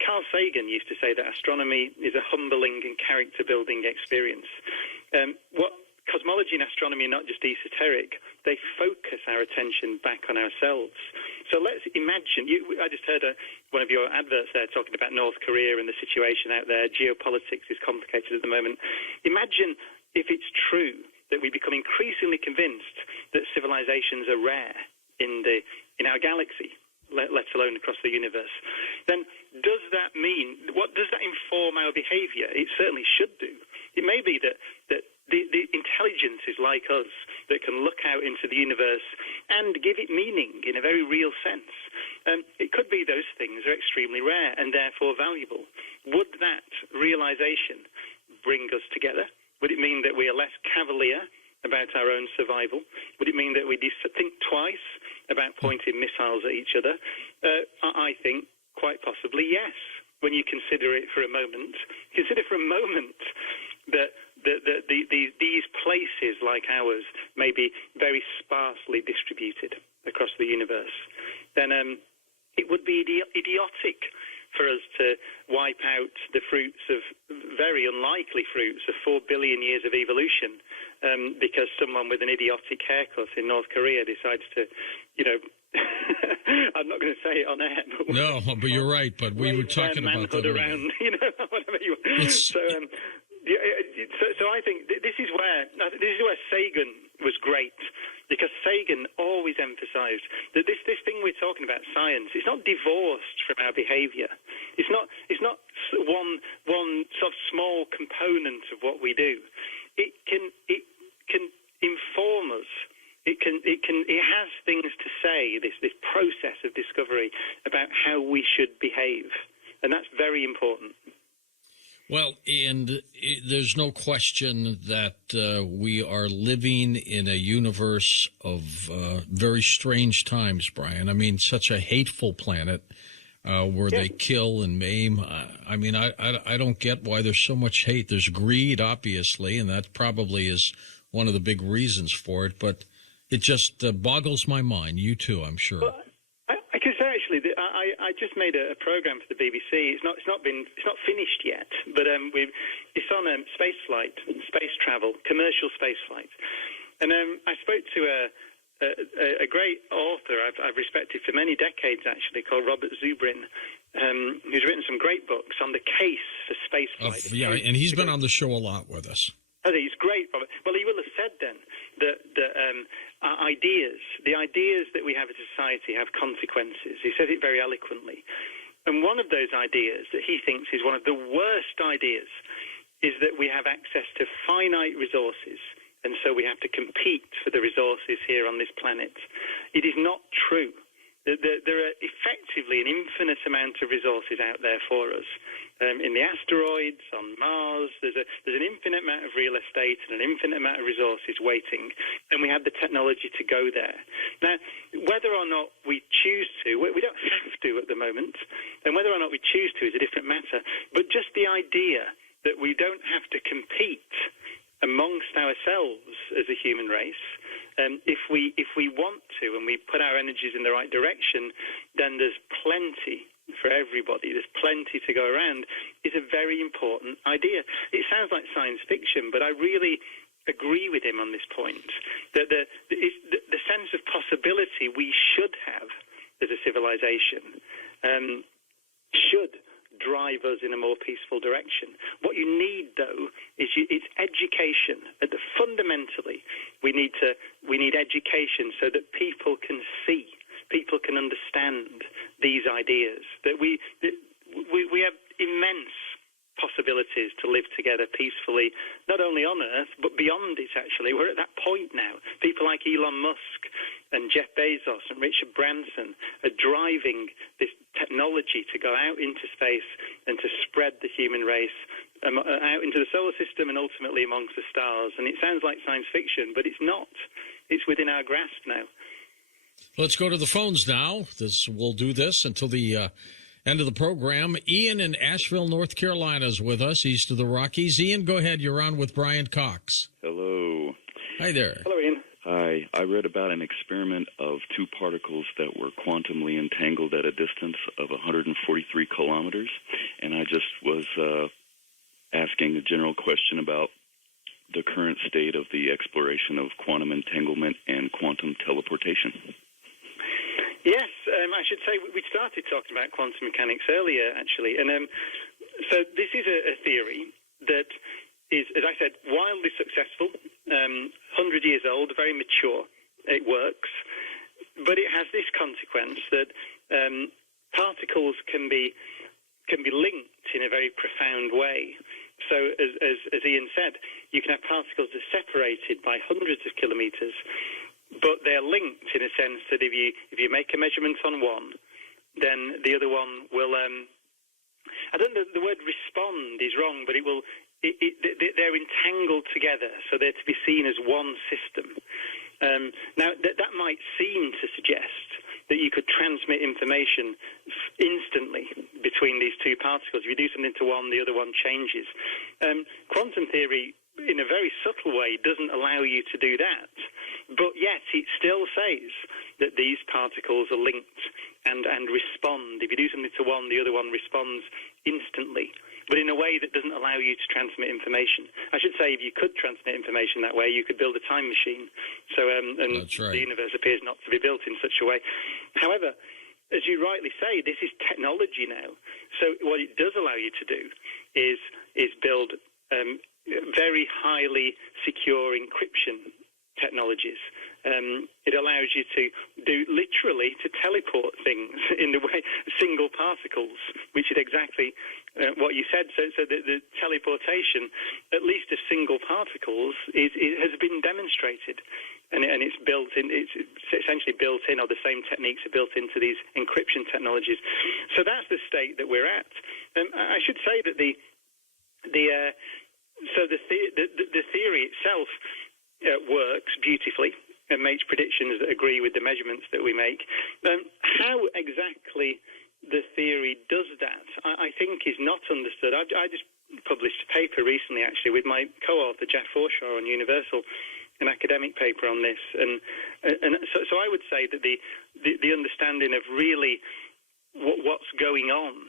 Carl Sagan used to say that astronomy is a humbling and character-building experience. What cosmology and astronomy are not just esoteric, they focus our attention back on ourselves. So let's imagine, I just heard one of your adverts there talking about North Korea and the situation out there. Geopolitics is complicated at the moment. Imagine if it's true that we become increasingly convinced that civilizations are rare in our galaxy, let alone across the universe. Then does that mean, what does that inform our behavior? It certainly should do. It may be that the intelligence is like us that can look out into the universe and give it meaning in a very real sense. It could be those things are extremely rare and therefore valuable. Would that realization bring us together? Would it mean that we are less cavalier about our own survival? Would it mean that we think twice about pointing missiles at each other? I think quite possibly yes. When you consider it for a moment, that these places like ours may be very sparsely distributed across the universe, then it would be idiotic for us to wipe out the fruits of, very unlikely fruits of 4 billion years of evolution because someone with an idiotic haircut in North Korea decides to, I'm not going to say it on air. But no, but you're right. But we were talking about that around, whatever you want. So I think this is where Sagan was great, because Sagan always emphasized that this thing we're talking about, science, it's not divorced from our behavior. It's not one sort of small component of what we do. It can inform us. It has things to say. This process of discovery discovery about how we should behave. And that's very important. Well, and there's no question that we are living in a universe of very strange times, Brian. I mean, such a hateful planet where they kill and maim. I mean, I don't get why there's so much hate. There's greed, obviously, and that probably is one of the big reasons for it. But it just boggles my mind. You too, I'm sure. Well, I can say actually that I just made a program for the BBC. It's not finished yet, but it's on space travel, commercial space flight. And I spoke to a great author I've respected for many decades, actually, called Robert Zubrin, who's written some great books on the case for space flight. And he's been on the show a lot with us. I think he's great, Robert. Well, he will have said then that our ideas, the ideas that we have as a society, have consequences. He says it very eloquently. And one of those ideas that he thinks is one of the worst ideas is that we have access to finite resources, and so we have to compete for the resources here on this planet. It is not true. There are effectively an infinite amount of resources out there for us. In the asteroids, on Mars, there's an infinite amount of real estate and an infinite amount of resources waiting, and we have the technology to go there. Now, whether or not we choose to, we don't have to at the moment, and whether or not we choose to is a different matter, but just the idea that we don't have to compete amongst ourselves as a human race, if we want to and we put our energies in the right direction, then there's plenty for everybody. There's plenty to go around. Is a very important idea. It sounds like science fiction, but I really agree with him on this point. That the sense of possibility we should have as a civilization should drive us in a more peaceful direction. What you need, though, is it's education. Fundamentally, we need education so that people can see, people can understand these ideas. That we have immense possibilities to live together peacefully, not only on Earth, but beyond it, actually. We're at that point now. People like Elon Musk and Jeff Bezos and Richard Branson are driving this technology to go out into space and to spread the human race out into the solar system and ultimately amongst the stars. And it sounds like science fiction, but it's not. It's within our grasp now. Let's go to the phones now. We'll do this until the end of the program. Ian in Asheville, North Carolina is with us, east of the Rockies. Ian, go ahead. You're on with Brian Cox. Hello. Hi there. Hello, Ian. Hi. I read about an experiment of two particles that were quantumly entangled at a distance of 143 kilometers, and I just was asking a general question about the current state of the exploration of quantum entanglement and quantum teleportation. Yes, I should say we started talking about quantum mechanics earlier, actually. And so this is a theory that is, as I said, wildly successful, 100 years old, very mature. It works. But it has this consequence that particles can be linked in a very profound way. So as Ian said, you can have particles that are separated by hundreds of kilometers, but they're linked in a sense that if you make a measurement on one, then the other one will. I don't know, the word respond is wrong, but they're entangled together, so they're to be seen as one system. Now that might seem to suggest that you could transmit information instantly between these two particles. If you do something to one, the other one changes. Quantum theory, in a very subtle way, doesn't allow you to do that. But yet it still says that these particles are linked and respond. If you do something to one, the other one responds instantly, but in a way that doesn't allow you to transmit information. I should say, if you could transmit information that way, you could build a time machine. So, and That's right. The universe appears not to be built in such a way. However, as you rightly say, this is technology now. So what it does allow you to do is build very highly secure encryption technologies. It allows you to to teleport things in the way single particles, which is exactly what you said. So the teleportation, at least of single particles, has been demonstrated. And it's built in. It's essentially built in, or the same techniques are built into these encryption technologies. So that's the state that we're at. I should say that the theory itself works beautifully and makes predictions that agree with the measurements that we make. How exactly the theory does that, I think, is not understood. I just published a paper recently, actually, with my co-author Jeff Forshaw on Universal, an academic paper on this, and so I would say that the understanding of really what's going on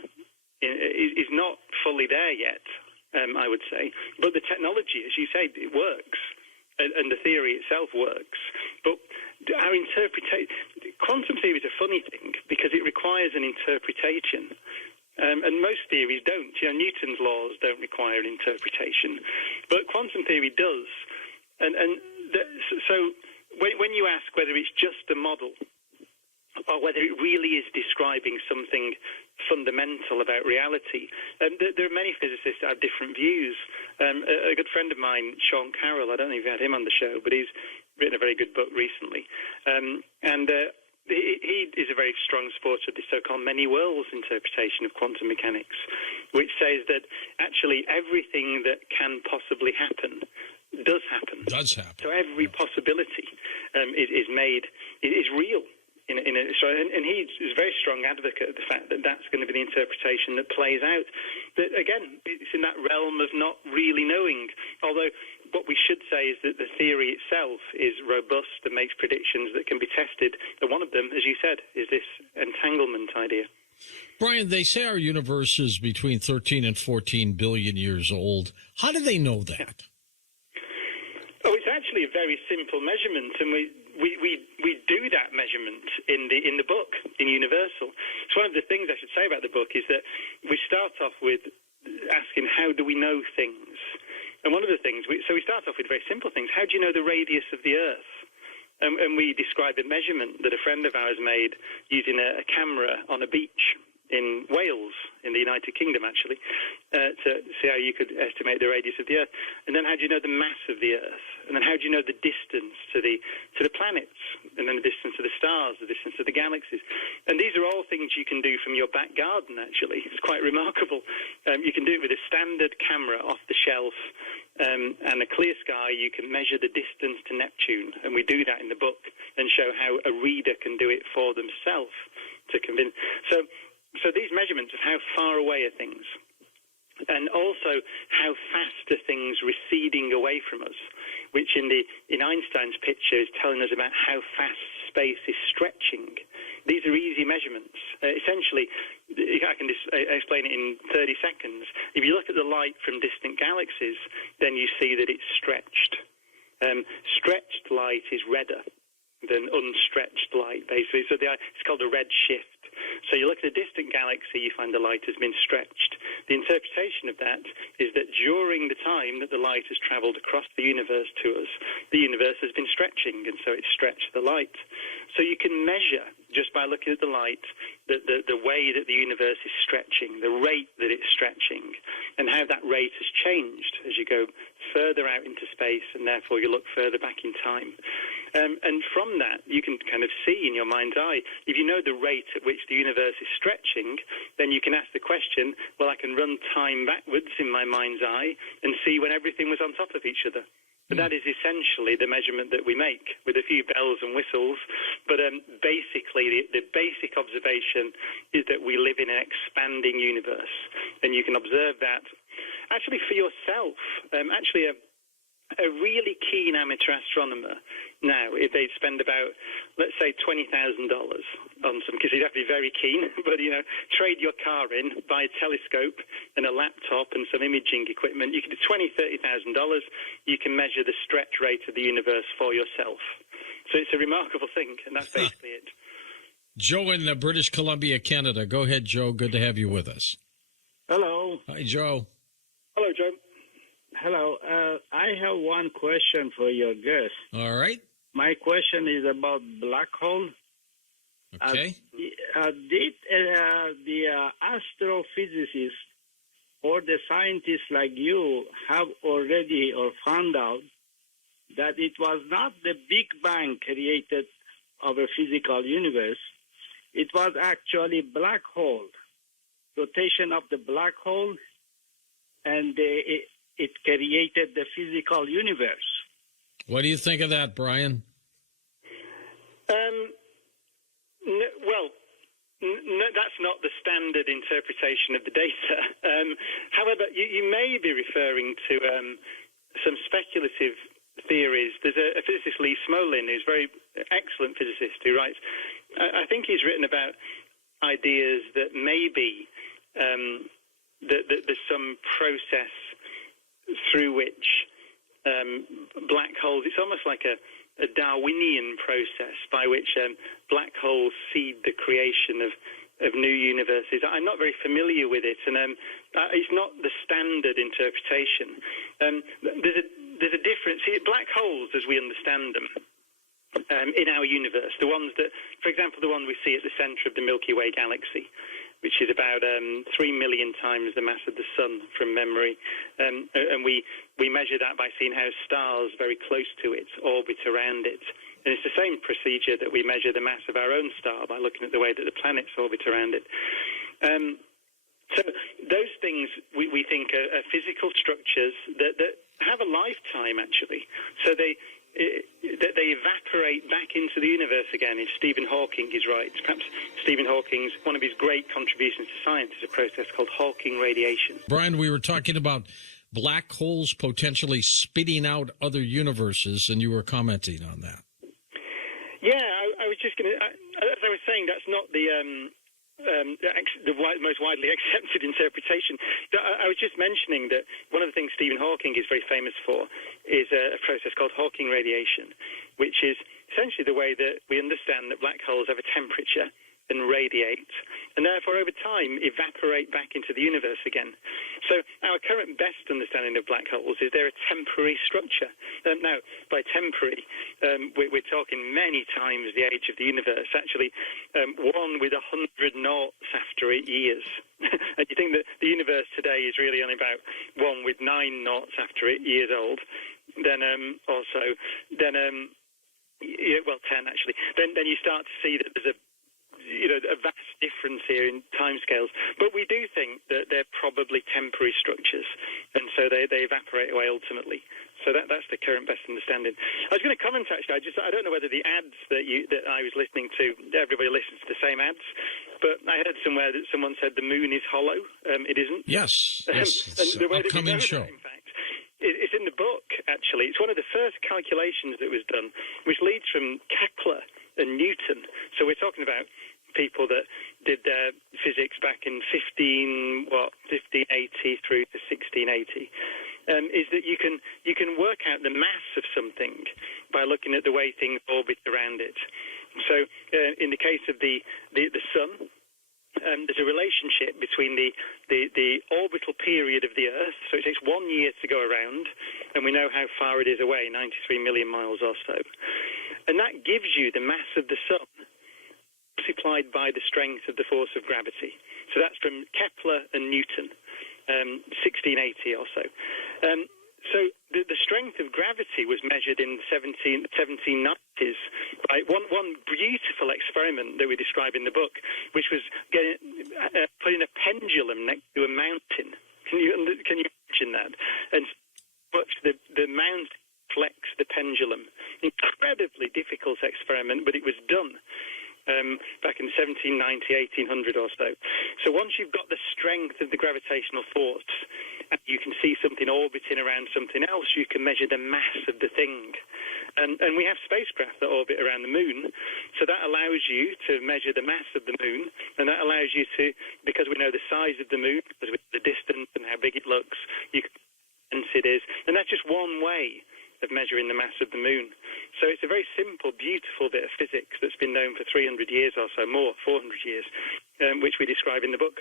is not fully there yet. I would say, but the technology, as you say, it works, and the theory itself works. But our quantum theory is a funny thing because it requires an interpretation. And most theories don't. Newton's laws don't require an interpretation, but quantum theory does. So when you ask whether it's just a model or whether it really is describing something fundamental about reality, there are many physicists that have different views. A good friend of mine, Sean Carroll, I don't know if you had him on the show, but he's written a very good book recently. He is a very strong supporter of the so-called many worlds interpretation of quantum mechanics, which says that actually everything that can possibly happen does happen. So every possibility is real. And he's a very strong advocate of the fact that that's going to be the interpretation that plays out. But again, it's in that realm of not really knowing. Although what we should say is that the theory itself is robust and makes predictions that can be tested. And one of them, as you said, is this entanglement idea. Brian, they say our universe is between 13 and 14 billion years old. How do they know that? Oh, it's actually a very simple measurement, and we do that measurement in the book in Universal. So one of the things I should say about the book is that we start off with asking how do we know things, and one of the things we start off with very simple things. How do you know the radius of the Earth? And we describe a measurement that a friend of ours made using a camera on a beach in Wales, in the United Kingdom, actually, to see how you could estimate the radius of the Earth. And then how do you know the mass of the Earth? And then how do you know the distance to the planets? And then the distance to the stars, the distance to the galaxies. And these are all things you can do from your back garden, actually. It's quite remarkable. You can do it with a standard camera off the shelf and a clear sky. You can measure the distance to Neptune. And we do that in the book and show how a reader can do it for themselves to convince. So these measurements of how far away are things, and also how fast are things receding away from us, which in Einstein's picture is telling us about how fast space is stretching. These are easy measurements. Essentially, I can explain it in 30 seconds. If you look at the light from distant galaxies, then you see that it's stretched. Stretched light is redder than unstretched light, basically. So it's called a red shift. So you look at a distant galaxy, you find the light has been stretched. The interpretation of that is that during the time that the light has travelled across the universe to us, the universe has been stretching, and so it's stretched the light. So you can measure, just by looking at the light, the way that the universe is stretching, the rate that it's stretching, and how that rate has changed as you go further out into space, and therefore you look further back in time. And from that, you can kind of see in your mind's eye, if you know the rate at which the universe is stretching, then you can ask the question, well, I can run time backwards in my mind's eye and see when everything was on top of each other. But that is essentially the measurement that we make, with a few bells and whistles. But basically, the basic observation is that we live in an expanding universe. And you can observe that actually for yourself. A really keen amateur astronomer now, if they'd spend about, let's say, $20,000 on some, because you'd have to be very keen, but, trade your car in, buy a telescope and a laptop and some imaging equipment. You can do $20,000, $30,000. You can measure the stretch rate of the universe for yourself. So it's a remarkable thing, and that's basically it. Joe in British Columbia, Canada. Go ahead, Joe. Good to have you with us. Hello. Hi, Joe. Hello, Joe. Hello. I have one question for your guest. All right. My question is about black hole. Okay. Did the astrophysicists or the scientists like you have already or found out that it was not the Big Bang created our physical universe? It was actually black hole, rotation of the black hole, and it created the physical universe. What do you think of that, Brian? No, that's not the standard interpretation of the data. However, you may be referring to some speculative theories. There's a physicist, Lee Smolin, who's a very excellent physicist, who writes, I think he's written about ideas that maybe that there's some process through which black holes, it's almost like a Darwinian process by which black holes seed the creation of new universes. I'm not very familiar with it, and it's not the standard interpretation. There's a difference. See, black holes, as we understand them, in our universe, the ones that, for example, the one we see at the centre of the Milky Way galaxy, which is about 3 million times the mass of the Sun from memory. And we measure that by seeing how stars very close to it orbit around it. And it's the same procedure that we measure the mass of our own star by looking at the way that the planets orbit around it. So those things we think are physical structures that have a lifetime, actually. So they evaporate back into the universe again. If Stephen Hawking is right, perhaps Stephen Hawking's, one of his great contributions to science is a process called Hawking radiation. Brian, we were talking about black holes potentially spitting out other universes, and you were commenting on that. Yeah, I was just going to, as I was saying, that's not the most widely accepted interpretation. I was just mentioning that one of the things Stephen Hawking is very famous for is a process called Hawking radiation, which is essentially the way that we understand that black holes have a temperature and radiate, and therefore over time evaporate back into the universe again. So our current best understanding of black holes is they're a temporary structure. Now, by temporary, we're talking many times the age of the universe, actually 1 with 100 noughts after 8 years. And you think that the universe today is really only about 1 with 9 noughts after 8 years old, then 10 actually, then you start to see that there's a vast difference here in timescales. But we do think that they're probably temporary structures, and so they evaporate away ultimately. So that's the current best understanding. I was going to comment, actually. I don't know whether the ads that I was listening to, everybody listens to the same ads, but I heard somewhere that someone said the moon is hollow. It isn't. Yes. It's an upcoming show. That, in fact, it's in the book, actually. It's one of the first calculations that was done, which leads from Kepler and Newton. So we're talking about people that did their physics back in 1580 through to 1680, is that you can work out the mass of something by looking at the way things orbit around it. So in the case of the sun, there's a relationship between the orbital period of the Earth, so it takes 1 year to go around, and we know how far it is away, 93 million miles or so. And that gives you the mass of the sun multiplied by the strength of the force of gravity. So that's from Kepler and Newton, 1680 or so. So the strength of gravity was measured in the 1790s by one beautiful experiment that we describe in the book, which was putting a pendulum next to a mountain. Can you imagine that? And much the mountain flex the pendulum. Incredibly difficult experiment, but it was done. Back in 1790, 1800 or so. So once you've got the strength of the gravitational force, and you can see something orbiting around something else, you can measure the mass of the thing. And we have spacecraft that orbit around the moon, so that allows you to measure the mass of the moon, and that allows you to, because we know the size of the moon, because we know the distance and how big it looks, you can sense it is. And that's just one way of measuring the mass of the moon. So it's a very simple, beautiful bit of physics that's been known for 300 years or so, more, 400 years, which we describe in the book.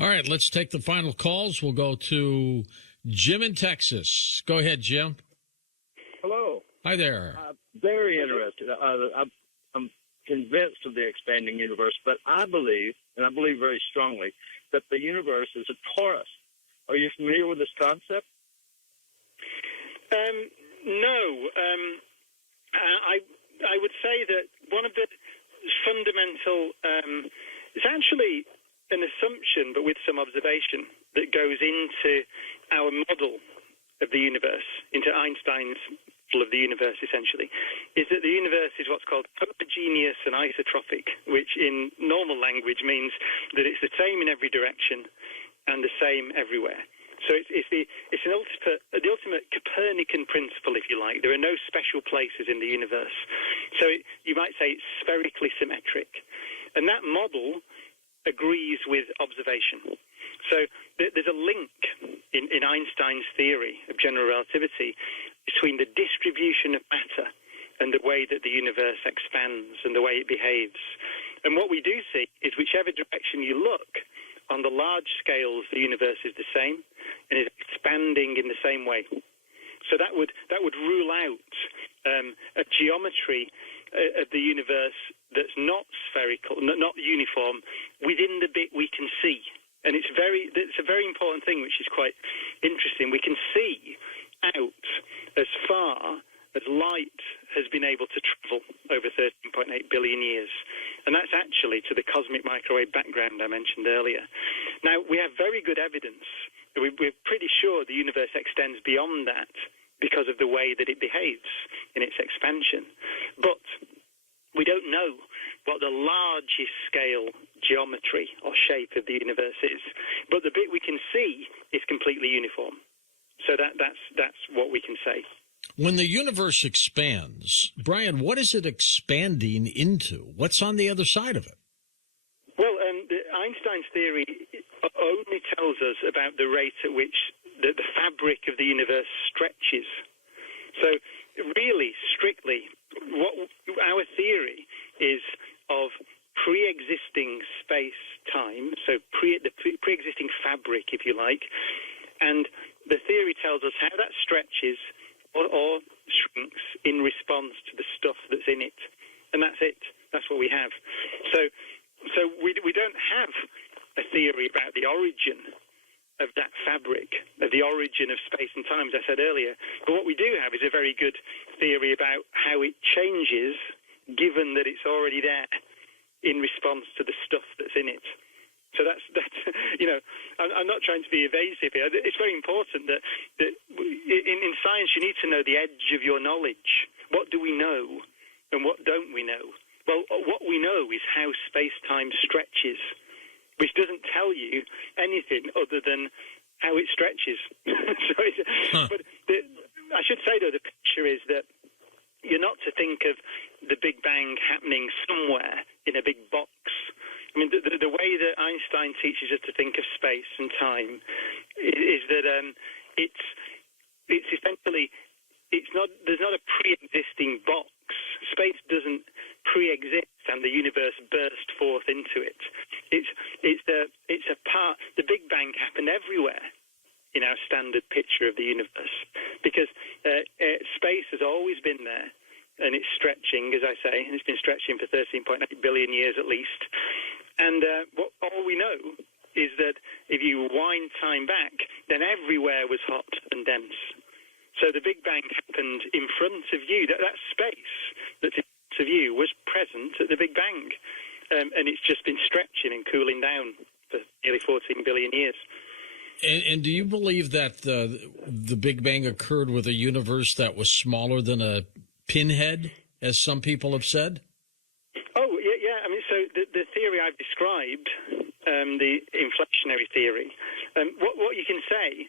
All right, let's take the final calls. We'll go to Jim in Texas. Go ahead, Jim. Hello. Hi there. very interested. I'm convinced of the expanding universe, but I believe, and I believe very strongly, that the universe is a torus. Are you familiar with this concept? No. I would say that one of the fundamental, it's actually an assumption, but with some observation, that goes into our model of the universe, into Einstein's model of the universe, essentially, is that the universe is what's called homogeneous and isotropic, which in normal language means that it's the same in every direction and the same everywhere. So it's the ultimate Copernican principle, if you like. There are no special places in the universe. So you might say it's spherically symmetric. And that model agrees with observation. So there's a link in Einstein's theory of general relativity between the distribution of matter and the way that the universe expands and the way it behaves. And what we do see is whichever direction you look, on the large scales, the universe is the same and is expanding in the same way. So that would rule out a geometry of the universe that's not spherical, not uniform, within the bit we can see. And it's a very important thing, which is quite interesting. We can see out as far as light has been able to travel over 13.8 billion years. And that's actually to the cosmic microwave background I mentioned earlier. Now, we have very good evidence. We're pretty sure the universe extends beyond that because of the way that it behaves in its expansion. But we don't know what the largest scale geometry or shape of the universe is. But the bit we can see is completely uniform. So that's what we can say. When the universe expands, Brian, what is it expanding into? What's on the other side of it? Well, Einstein's theory only tells us about the rate at which the fabric of the universe stretches. So really, strictly, what our theory is of pre-existing space-time, so the pre-existing fabric, if you like, and the theory tells us how that stretches or shrinks in response to the stuff that's in it. And that's it. That's what we have. So we don't have a theory about the origin of that fabric, of the origin of space and time, as I said earlier. But what we do have is a very good theory about how it changes, given that it's already there, in response to the stuff that's in it. So that's I'm not trying to be evasive here. It's very important that in science you need to know the edge of your knowledge. What do we know and what don't we know? Well, what we know is how space-time stretches, which doesn't tell you anything other than how it stretches. But I should say, though, the picture is that you're not to think of the Big Bang happening somewhere in a big box. I mean, the way that Einstein teaches us to think of space and time is that it's essentially there's not a pre-existing box. Space doesn't pre-exist and the universe burst forth into it. It's a part. The Big Bang happened everywhere in our standard picture of the universe because space has always been there. And it's stretching, as I say, and it's been stretching for 13.8 billion years at least. And all we know is that if you wind time back, then everywhere was hot and dense. So the Big Bang happened in front of you. That space that's in front of you was present at the Big Bang. And it's just been stretching and cooling down for nearly 14 billion years. And do you believe that the Big Bang occurred with a universe that was smaller than a pinhead, as some people have said? Oh, yeah. I mean, so the theory I've described, the inflationary theory, what you can say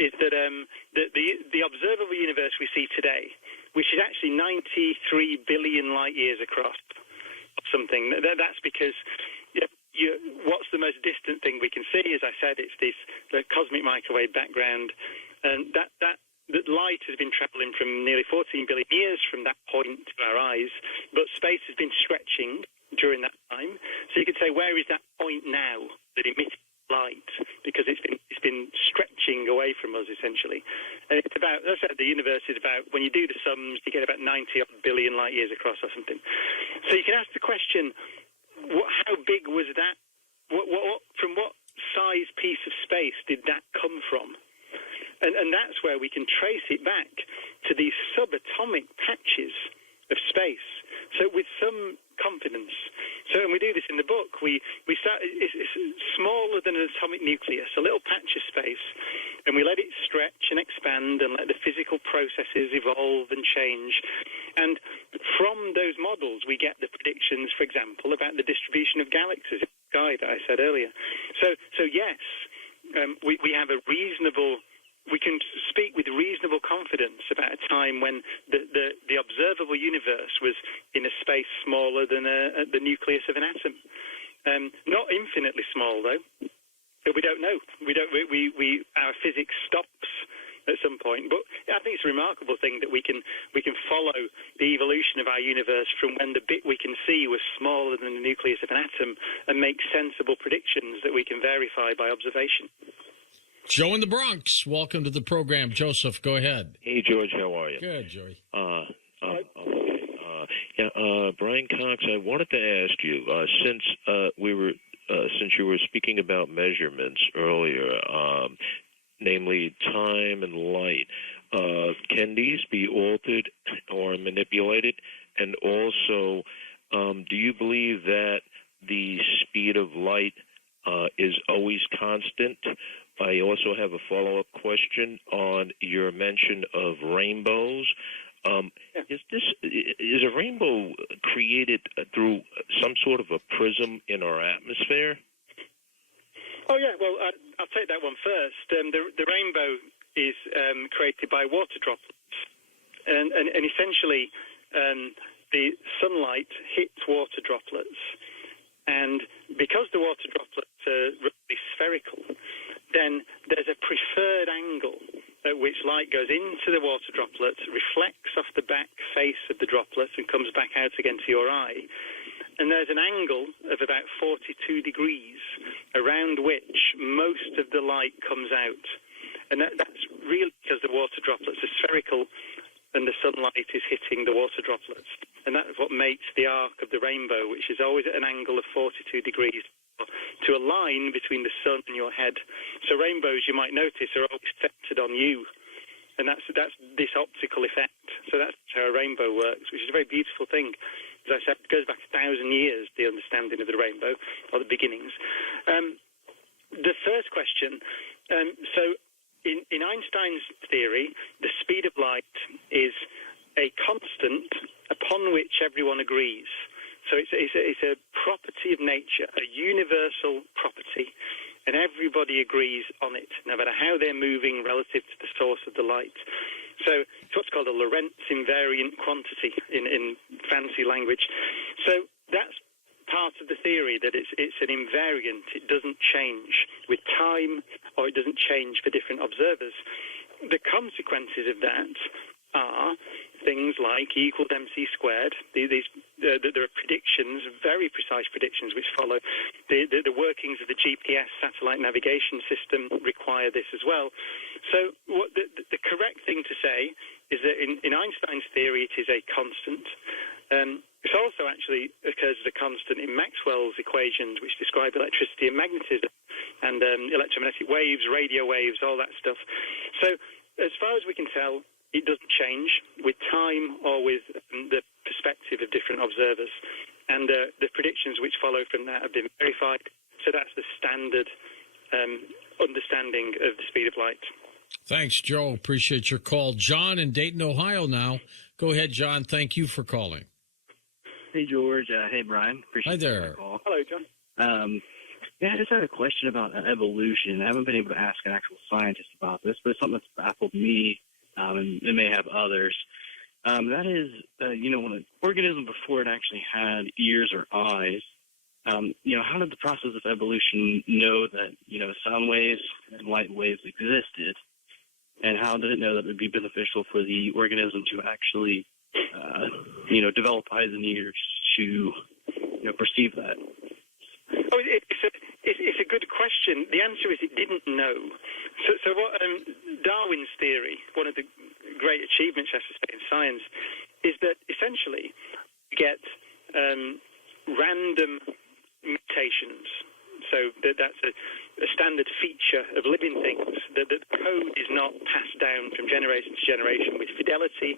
is that the observable universe we see today, which is actually 93 billion light years across, or something, that's because what's the most distant thing we can see? As I said, it's the cosmic microwave background, and that light has been traveling from nearly 14 billion years from that point to our eyes, but space has been stretching during that time. So you could say, where is that point now that emits light? Because it's been stretching away from us, essentially. And it's about, as I said, the universe is about, when you do the sums, you get about 90 odd billion light years across or something. So you can ask the question, how big was that? From what size piece of space did that come from? And that's where we can trace it back to these subatomic patches of space. So with some confidence. So, and we do this in the book. We start. It's smaller than an atomic nucleus, a little patch of space, and we let it stretch and expand and let the physical processes evolve and change. And from those models, we get the predictions, for example, about the distribution of galaxies in the sky that I said earlier. So yes, we have a reasonable. We can speak with reasonable confidence about a time when the observable universe was in a space smaller than the nucleus of an atom. Not infinitely small, though. But we don't know. Our physics stops at some point. But I think it's a remarkable thing that we can follow the evolution of our universe from when the bit we can see was smaller than the nucleus of an atom and make sensible predictions that we can verify by observation. Joe in the Bronx, welcome to the program. Joseph, go ahead. Hey, George, how are you? Good, Joey. Okay. Brian Cox, I wanted to ask you, since you were speaking about measurements earlier, namely time and light, can these be altered or manipulated? And also, do you believe that the speed of light is always constant? I also have a follow-up question on your mention of rainbows. Is a rainbow created through some sort of a prism in our atmosphere? Oh yeah, well I'll take that one first. The rainbow is created by water droplets, and essentially the sunlight hits water droplets, and because the water droplets are really spherical, then there's a preferred angle at which light goes into the water droplets, reflects off the back face of the droplets and comes back out again to your eye. And there's an angle of about 42 degrees around which most of the light comes out. And that's really because the water droplets are spherical and the sunlight is hitting the water droplets. And that's what makes the arc of the rainbow, which is always at an angle of 42 degrees, to a line between the sun and your head. So rainbows, you might notice, are always centered on you. And that's this optical effect. So that's how a rainbow works, which is a very beautiful thing. As I said, it goes back 1,000 years, the understanding of the rainbow, or the beginnings. The first question, so in Einstein's theory, the speed of light is a constant upon which everyone agrees. So it's a property of nature, a universal property, and everybody agrees on it, no matter how they're moving relative to the source of the light. So it's what's called a Lorentz invariant quantity in fancy language. So that's part of the theory, that it's an invariant. It doesn't change with time, or it doesn't change for different observers. The consequences of that are things like E equals mc squared. There are predictions, very precise predictions, which follow. The workings of the GPS satellite navigation system require this as well. So what the correct thing to say is that in Einstein's theory, it is a constant. It also actually occurs as a constant in Maxwell's equations, which describe electricity and magnetism and electromagnetic waves, radio waves, all that stuff. So as far as we can tell, it doesn't change with time or with the perspective of different observers. And the predictions which follow from that have been verified. So that's the standard understanding of the speed of light. Thanks, Joe. Appreciate your call. John in Dayton, Ohio now. Go ahead, John. Thank you for calling. Hey, George. Hey, Brian. Appreciate the call. Hello, John. I just had a question about evolution. I haven't been able to ask an actual scientist about this, but it's something that's baffled me, and it may have others. That is, when an organism before it actually had ears or eyes, how did the process of evolution know that, sound waves and light waves existed? And how did it know that it would be beneficial for the organism to actually, develop eyes and ears to, perceive that? Oh, it's a good question. The answer is it didn't know. So what Darwin's theory, one of the great achievements, I have to say, in science, is that essentially you get random mutations. So that's a standard feature of living things, that the code is not passed down from generation to generation with fidelity.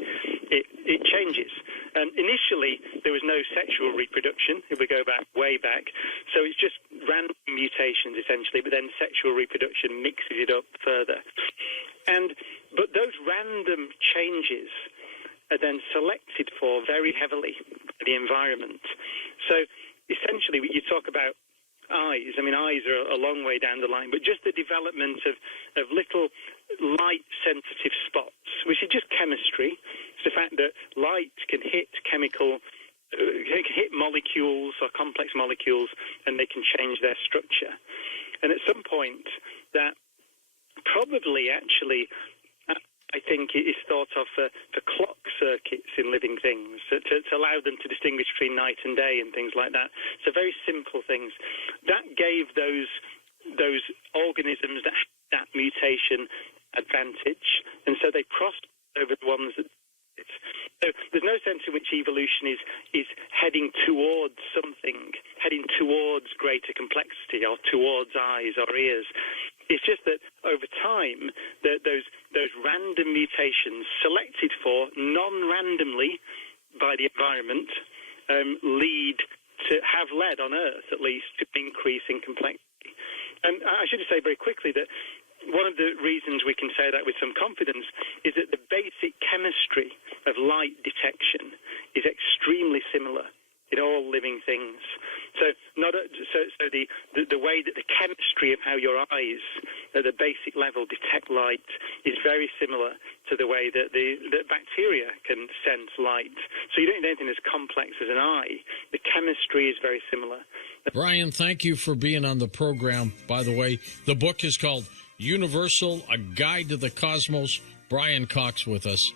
It changes. Initially, there was no sexual reproduction, if we go back, way back. So it's just random mutations, essentially, but then sexual reproduction mixes it up further. But those random changes are then selected for very heavily by the environment. So essentially, you talk about eyes. I mean, eyes are a long way down the line, but just the development of little light-sensitive spots, which is just chemistry. It's the fact that light can hit hit molecules or complex molecules, and they can change their structure. And at some point, that probably actually, I think, is thought of for clock circuits in living things, to allow them to distinguish between night and day and things like that. So very simple things. That gave those organisms that had that mutation advantage, and so they crossed over the ones that. So there's no sense in which evolution is heading towards something, heading towards greater complexity or towards eyes or ears. It's just that over time, those random mutations selected for non-randomly by the environment have led on Earth, at least, to an increase in complexity. I should say very quickly that one of the reasons we can say that with some confidence is that the basic chemistry of light detection is extremely similar in all living things. So the way that the chemistry of how your eyes at the basic level detect light is very similar to the way that the bacteria can sense light. So you don't need anything as complex as an eye. The chemistry is very similar. Brian, thank you for being on the program. By the way, the book is called Universal, A Guide to the Cosmos. Brian Cox with us.